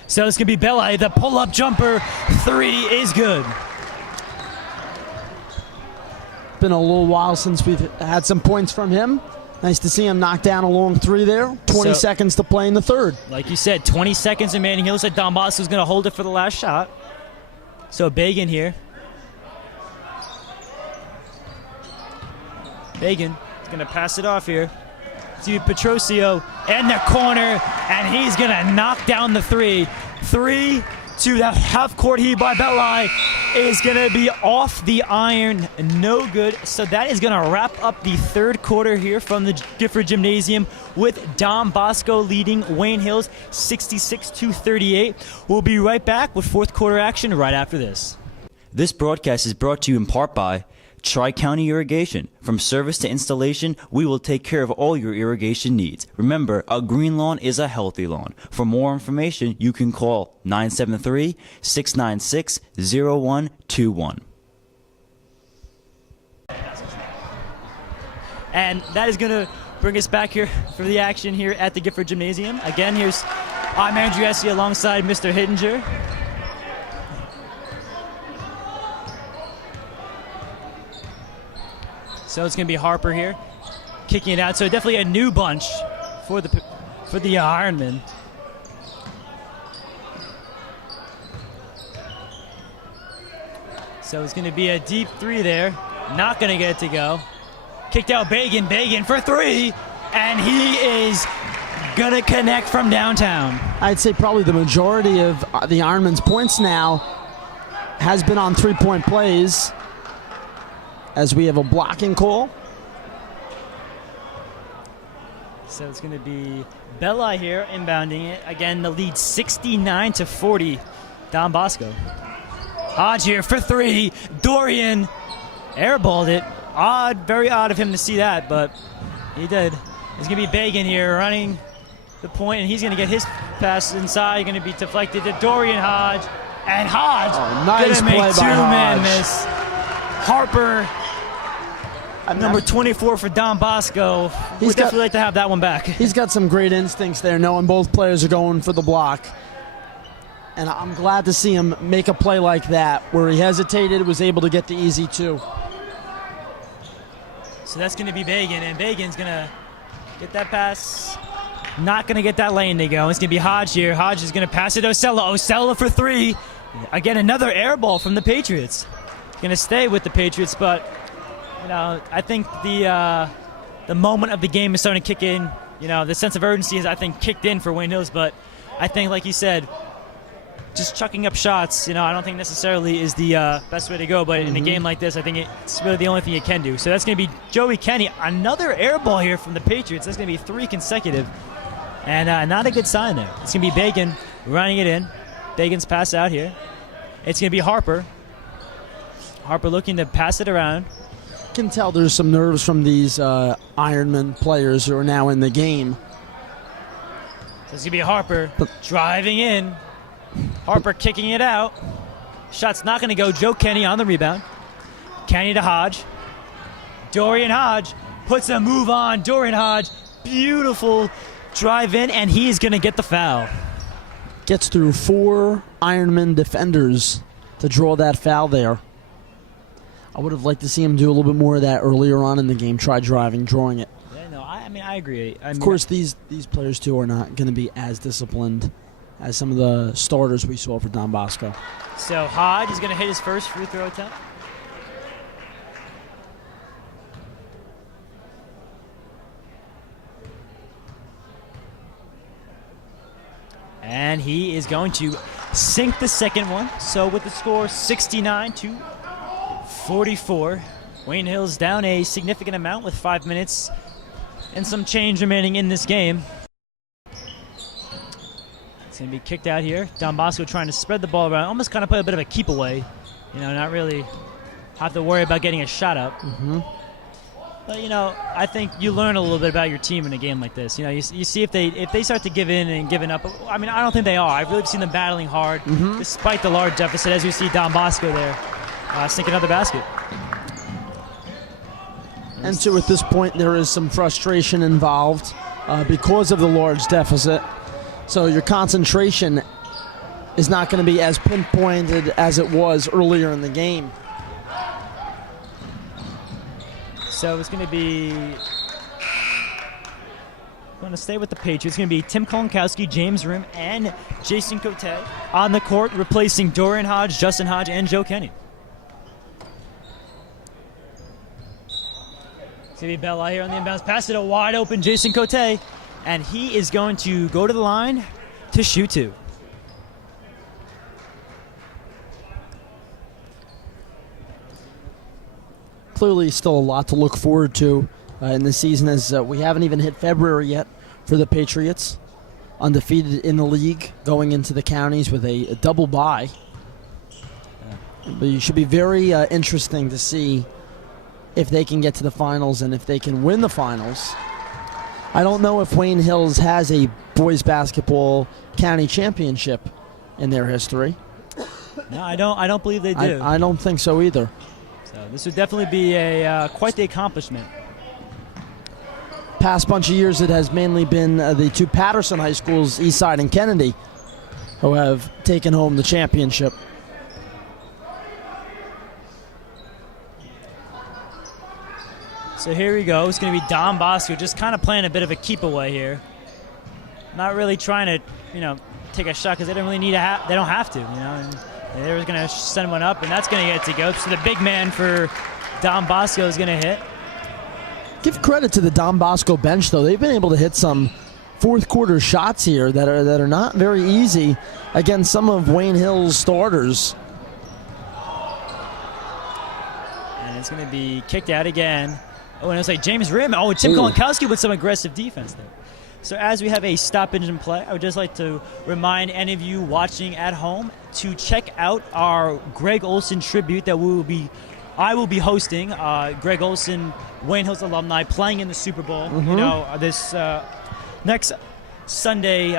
So it's going to be Belli. The pull-up jumper 3 is good. Been a little while since we've had some points from him. Nice to see him knock down a long 3 there. 20 seconds to play in the third. Like you said, 20 seconds remaining. He looks like Don Bosco's going to hold it for the last shot. So Bagan here. Bagan is going to pass it off here to Petrosio in the corner, and he's going to knock down the 3. 3 to the half-court heave by Belli is going to be off the iron. No good. So that is going to wrap up the third quarter here from the Gifford Gymnasium with Don Bosco leading Wayne Hills 66-38. We'll be right back with fourth quarter action right after this. This broadcast is brought to you in part by Tri-County Irrigation. From service to installation, we will take care of all your irrigation needs. Remember, a green lawn is a healthy lawn. For more information, you can call 973-696-0121. And that is going to bring us back here for the action here at the Gifford Gymnasium. Again, I'm Andrew Easse alongside Mr. Hittinger. So it's going to be Harper here, kicking it out. So definitely a new bunch for the Ironmen. So it's going to be a deep 3 there. Not going to get it to go. Kicked out Bagan for 3, and he is going to connect from downtown. I'd say probably the majority of the Ironmen's points now has been on 3-point plays. as we have a blocking call. So it's going to be Bella here inbounding it. Again, the lead 69-40. Don Bosco. Hodge here for three. Dorian airballed it. Odd, very odd of him to see that, but he did. It's going to be Bagan here running the point, and he's going to get his pass inside. Going to be deflected to Dorian Hodge. And Hodge nice going to make play by two-man Hodge. miss. Harper, number 24 for Don Bosco. We'd definitely like to have that one back. He's got some great instincts there, knowing both players are going for the block. And I'm glad to see him make a play like that, where he hesitated, was able to get the easy two. So that's going to be Bagan, and Bagan's going to get that pass. Not going to get that lane to go. It's going to be Hodge here. Hodge is going to pass it to Osella. Osella for three. Again, another air ball from the Patriots. Going to stay with the Patriots, but I think the moment of the game is starting to kick in. The sense of urgency has, I think, kicked in for Wayne Hills, but I think, like you said, just chucking up shots, I don't think necessarily is the best way to go. But in a game like this, I think it's really the only thing you can do. So that's going to be Joey Kenny. Another air ball here from the Patriots. That's going to be three consecutive. And not a good sign there. It's going to be Bagan running it in. Bagan's pass out here. It's going to be Harper. Harper looking to pass it around. You can tell there's some nerves from these Ironman players who are now in the game. So it's going to be Harper driving in. Harper kicking it out. Shot's not going to go. Joe Kenny on the rebound. Kenny to Hodge. Dorian Hodge puts a move on. Dorian Hodge, beautiful drive in, and he's going to get the foul. Gets through four Ironman defenders to draw that foul there. I would have liked to see him do a little bit more of that earlier on in the game. Try driving, drawing it. Yeah, no, I agree. Of course, these players, too, are not going to be as disciplined as some of the starters we saw for Don Bosco. So Hodge is going to hit his first free throw attempt. And he is going to sink the second one. So with the score 69-44, Wayne Hills down a significant amount with 5 minutes and some change remaining in this game. It's going to be kicked out here. Don Bosco trying to spread the ball around, almost kind of play a bit of a keep away. Not really have to worry about getting a shot up. But, I think you learn a little bit about your team in a game like this. You see if they start to give in and giving up. I mean, I don't think they are. I've really seen them battling hard despite the large deficit, as you see Don Bosco there sink another basket. And so at this point, there is some frustration involved because of the large deficit. So your concentration is not going to be as pinpointed as it was earlier in the game. So it's going to be going to stay with the Patriots. It's going to be Tim Kolonkowski, James Rim, and Jason Cote on the court, replacing Dorian Hodge, Justin Hodge, and Joe Kenny. It's going to be Bella here on the inbounds. Pass it a wide open Jason Cote, and he is going to go to the line to shoot two. Clearly still a lot to look forward to in the season, as we haven't even hit February yet for the Patriots. Undefeated in the league, going into the counties with a double bye. But it should be very interesting to see if they can get to the finals and if they can win the finals. I don't know if Wayne Hills has a boys basketball county championship in their history. No, I don't believe they do. I don't think so either. So this would definitely be a quite the accomplishment. Past bunch of years, it has mainly been the two Patterson high schools, Eastside and Kennedy, who have taken home the championship. So here we go. It's going to be Don Bosco just kind of playing a bit of a keep away here. Not really trying to, take a shot because they don't really need to. They don't have to, And they're going to send one up, and that's going to get it to go. So the big man for Don Bosco is going to hit. Give credit to the Don Bosco bench, though. They've been able to hit some fourth quarter shots here that are not very easy against some of Wayne Hill's starters. And it's going to be kicked out again. Oh, and it was like James Rim. Oh, Tim Kolonkowski with some aggressive defense there. So as we have a stoppage in play, I would just like to remind any of you watching at home to check out our Greg Olson tribute that I will be hosting. Greg Olson, Wayne Hills alumni, playing in the Super Bowl. This next Sunday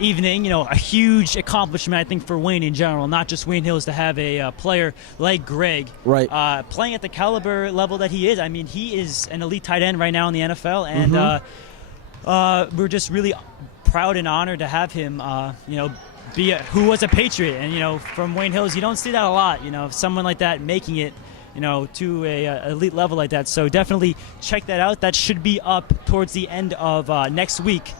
evening. A huge accomplishment, I think, for Wayne in general, not just Wayne Hills, to have a player like Greg playing at the caliber level that he is. I mean, he is an elite tight end right now in the NFL, and we're just really proud and honored to have him, who was a Patriot. And, from Wayne Hills, you don't see that a lot, someone like that making it, to a elite level like that. So definitely check that out. That should be up towards the end of next week.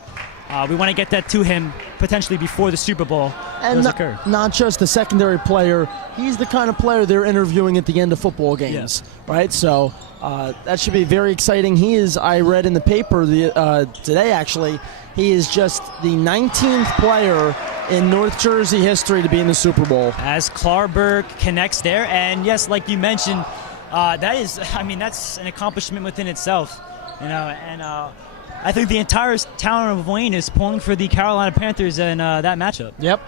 We want to get that to him potentially before the Super Bowl does occur. Not just a secondary player. He's the kind of player they're interviewing at the end of football games, right? So that should be very exciting. He is, I read in the paper today actually, he is just the 19th player in North Jersey history to be in the Super Bowl. As Klarberg connects there, and yes, like you mentioned, that's an accomplishment within itself, and I think the entire town of Wayne is pulling for the Carolina Panthers in that matchup. Yep.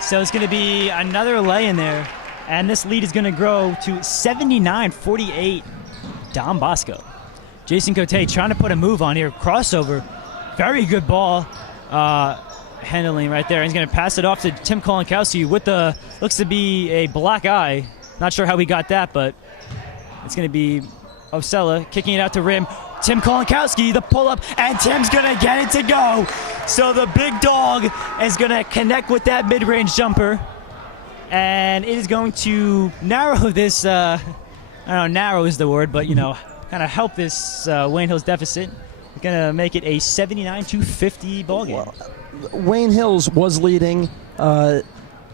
So it's going to be another lay in there, and this lead is going to grow to 79-48. Don Bosco. Jason Cote trying to put a move on here. Crossover. Very good ball handling right there. He's going to pass it off to Tim Kolonkowski with looks to be a black eye. Not sure how he got that, but it's going to be Osella kicking it out to rim. Tim Kolonkowski, the pull-up, and Tim's going to get it to go. So the big dog is going to connect with that mid-range jumper, and it is going to narrow this, I don't know, narrow is the word, but, kind of help this Wayne Hills deficit. We're going to make it a 79-50 ball game. Well, Wayne Hills was leading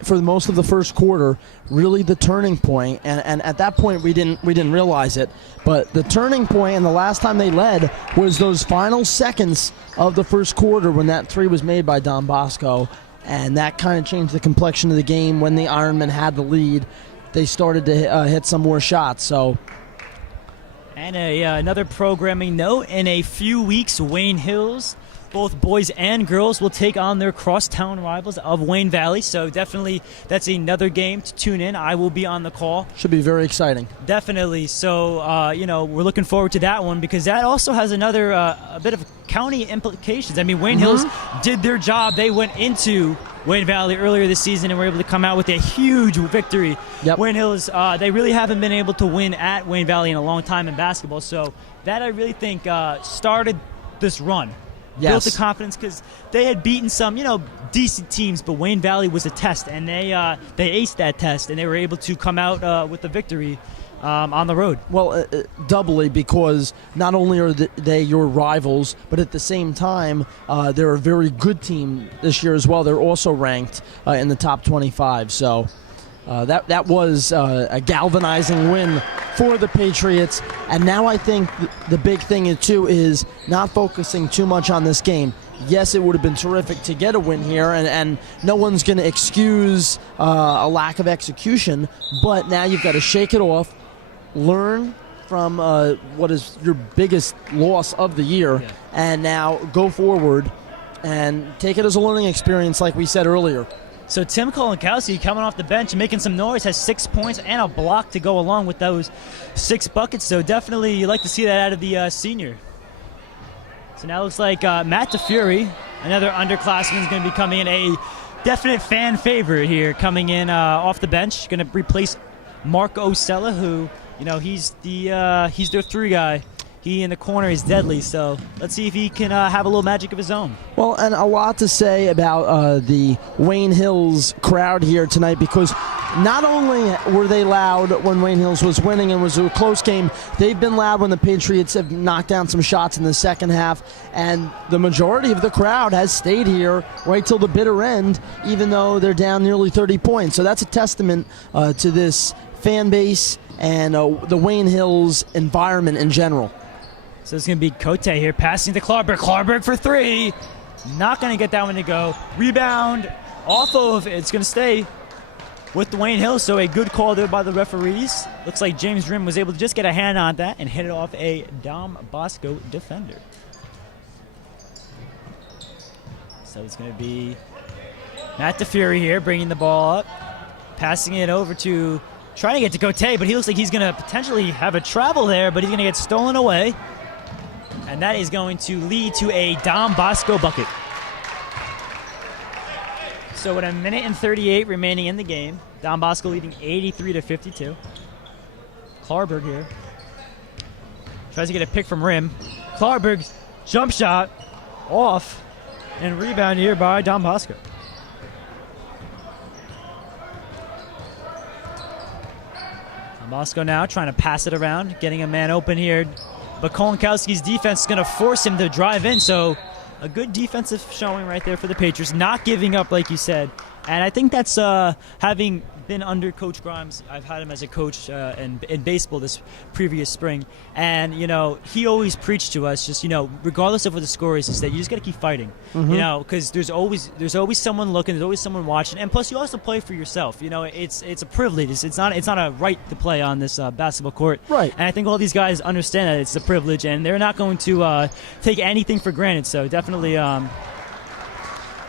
for most of the first quarter, really the turning point, and at that point we didn't realize it, but the turning point and the last time they led was those final seconds of the first quarter when that three was made by Don Bosco, and that kind of changed the complexion of the game. When the Ironmen had the lead, they started to hit some more shots. So. And another programming note, in a few weeks, Wayne Hills, both boys and girls, will take on their crosstown rivals of Wayne Valley. So definitely that's another game to tune in. I will be on the call. Should be very exciting. Definitely. So, we're looking forward to that one because that also has another a bit of county implications. I mean, Wayne Hills did their job. They went into Wayne Valley earlier this season and were able to come out with a huge victory. Yep. Wayne Hills, they really haven't been able to win at Wayne Valley in a long time in basketball. So that I really think started this run. Yes. Built the confidence because they had beaten some, decent teams, but Wayne Valley was a test, and they aced that test, and they were able to come out with the victory on the road. Well, doubly because not only are they your rivals, but at the same time, they're a very good team this year as well. They're also ranked in the top 25. So that was a galvanizing win for the Patriots. And now I think the big thing too is not focusing too much on this game. Yes, it would have been terrific to get a win here, and no one's going to excuse a lack of execution, but now you've got to shake it off, learn from what is your biggest loss of the year, and now go forward and take it as a learning experience like we said earlier. So Tim Kolonkowski coming off the bench and making some noise, has 6 points and a block to go along with those 6 buckets. So definitely you like to see that out of the senior. So now it looks like Matt DeFury, another underclassman, is going to be coming in, a definite fan favorite here, coming in off the bench, going to replace Mark Osella, who, he's their 3 guy. He in the corner is deadly, so let's see if he can have a little magic of his own. Well, and a lot to say about the Wayne Hills crowd here tonight, because not only were they loud when Wayne Hills was winning and was a close game, they've been loud when the Patriots have knocked down some shots in the second half, and the majority of the crowd has stayed here right till the bitter end, even though they're down nearly 30 points. So that's a testament to this fan base and the Wayne Hills environment in general. So it's going to be Cote here passing to Klarberg. Klarberg for 3. Not going to get that one to go. Rebound off of, it's going to stay with Wayne Hill, so a good call there by the referees. Looks like James Grimm was able to just get a hand on that and hit it off a Dom Bosco defender. So it's going to be Matt DeFury here bringing the ball up, passing it over to, trying to get to Cote, but he looks like he's going to potentially have a travel there, but he's going to get stolen away. And that is going to lead to a Dom Bosco bucket. So with 1:38 remaining in the game, Dom Bosco leading 83-52. Klarberg here tries to get a pick from rim. Klarberg's jump shot off and rebound here by Dom Bosco. Dom Bosco now trying to pass it around, getting a man open here, but Kolinkowski's defense is going to force him to drive in, so a good defensive showing right there for the Patriots, not giving up like you said. And I think that's having been under Coach Grimes. I've had him as a coach in baseball this previous spring. And, you know, he always preached to us just, you know, regardless of what the score is that you just got to keep fighting, you know, because there's always someone looking, there's always someone watching. And plus you also play for yourself. You know, it's a privilege. It's not a right to play on this basketball court. Right. And I think all these guys understand that it's a privilege and they're not going to take anything for granted. So definitely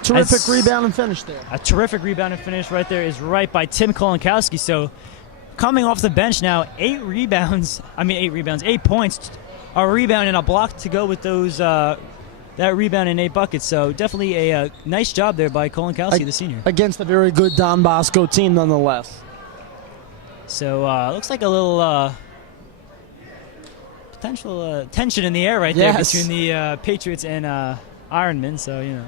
Terrific rebound and finish there. a terrific rebound and finish right there is right by Tim Kolinkowski. So coming off the bench now, 8 points, a rebound and a block to go with those that rebound and 8 buckets. So definitely a nice job there by Kolinkowski, the senior. Against a very good Don Bosco team nonetheless. So looks like a little potential tension in the air right there between the Patriots and Ironman. So, you know,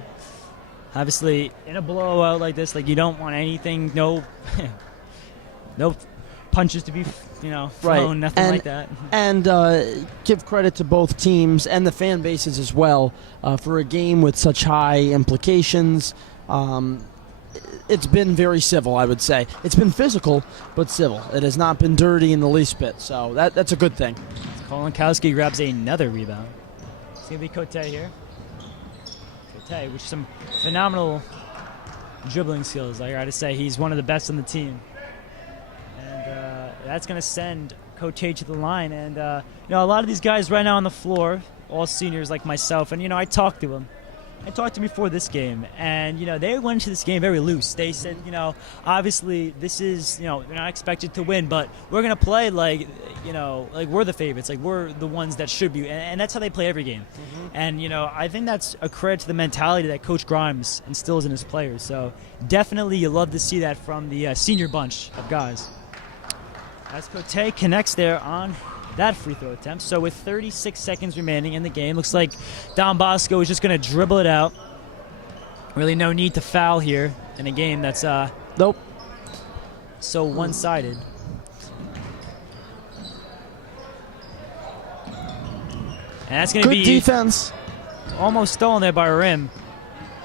obviously in a blowout like this, like you don't want anything, no punches to be, you know, thrown, nothing like that. And give credit to both teams and the fan bases as well for a game with such high implications. It's been very civil, I would say. It's been physical, but civil. It has not been dirty in the least bit, so that's a good thing. Kolinkowski grabs another rebound. It's going to be Cote here. Cote with some phenomenal dribbling skills. I got to say, he's one of the best on the team. And that's going to send Cote to the line. And, you know, a lot of these guys right now on the floor, all seniors like myself, and, you know, I talked to them. I talked to him before this game, and, you know, they went into this game very loose. They said, you know, obviously this is, you know, they're not expected to win, but we're going to play like, you know, like we're the favorites, like we're the ones that should be, and that's how they play every game. And, you know, I think that's a credit to the mentality that Coach Grimes instills in his players. So definitely you love to see that from the senior bunch of guys. As Cote connects there on that free throw attempt. So with 36 seconds remaining in the game, looks like Don Bosco is just going to dribble it out. Really no need to foul here in a game that's Nope. so one-sided. And that's going to Good be defense. almost stolen there by Rim.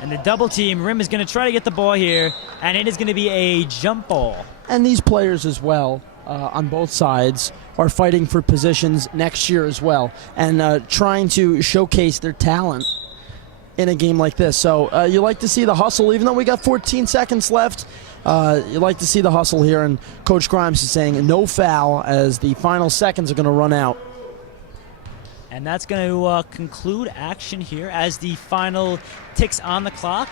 And the double team, Rim is going to try to get the ball here, and it is going to be a jump ball. And these players as well, on both sides, are fighting for positions next year as well, and trying to showcase their talent in a game like this. So you like to see the hustle, even though we got 14 seconds left. You like to see the hustle here, and Coach Grimes is saying no foul as the final seconds are going to run out. And that's going to conclude action here as the final ticks on the clock.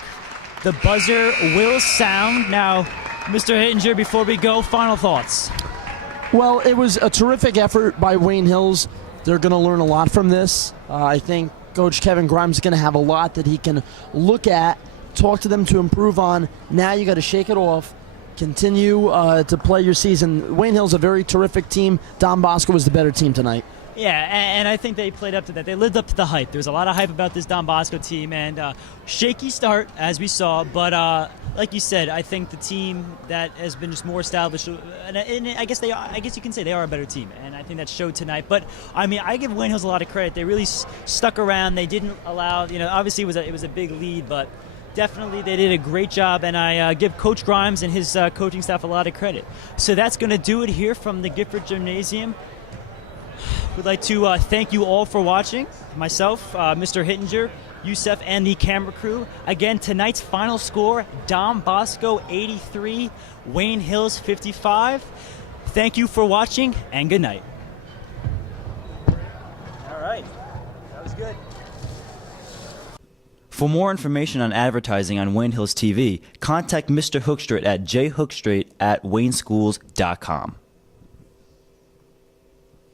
The buzzer will sound. Now, Mr. Hittinger, before we go, final thoughts. Well, it was a terrific effort by Wayne Hills. They're going to learn a lot from this. I think Coach Kevin Grimes is going to have a lot that he can look at, talk to them to improve on. Now you got to shake it off, continue to play your season. Wayne Hills a very terrific team. Don Bosco was the better team tonight. Yeah, and I think they played up to that. They lived up to the hype. There's a lot of hype about this Don Bosco team, and shaky start, as we saw. But like you said, I think the team that has been just more established, and I guess you can say they are a better team, and I think that showed tonight. But I mean, I give Wayne Hills a lot of credit. They really stuck around. They didn't allow, you know, obviously it was a big lead, but definitely they did a great job, and I give Coach Grimes and his coaching staff a lot of credit. So that's going to do it here from the Gifford Gymnasium. We'd like to thank you all for watching. Myself, Mr. Hittinger, Youssef, and the camera crew. Again, tonight's final score, Don Bosco 83, Wayne Hills 55. Thank you for watching, and good night. All right. That was good. For more information on advertising on Wayne Hills TV, contact Mr. Hookstraight at jhookstraight@wayneschools.com.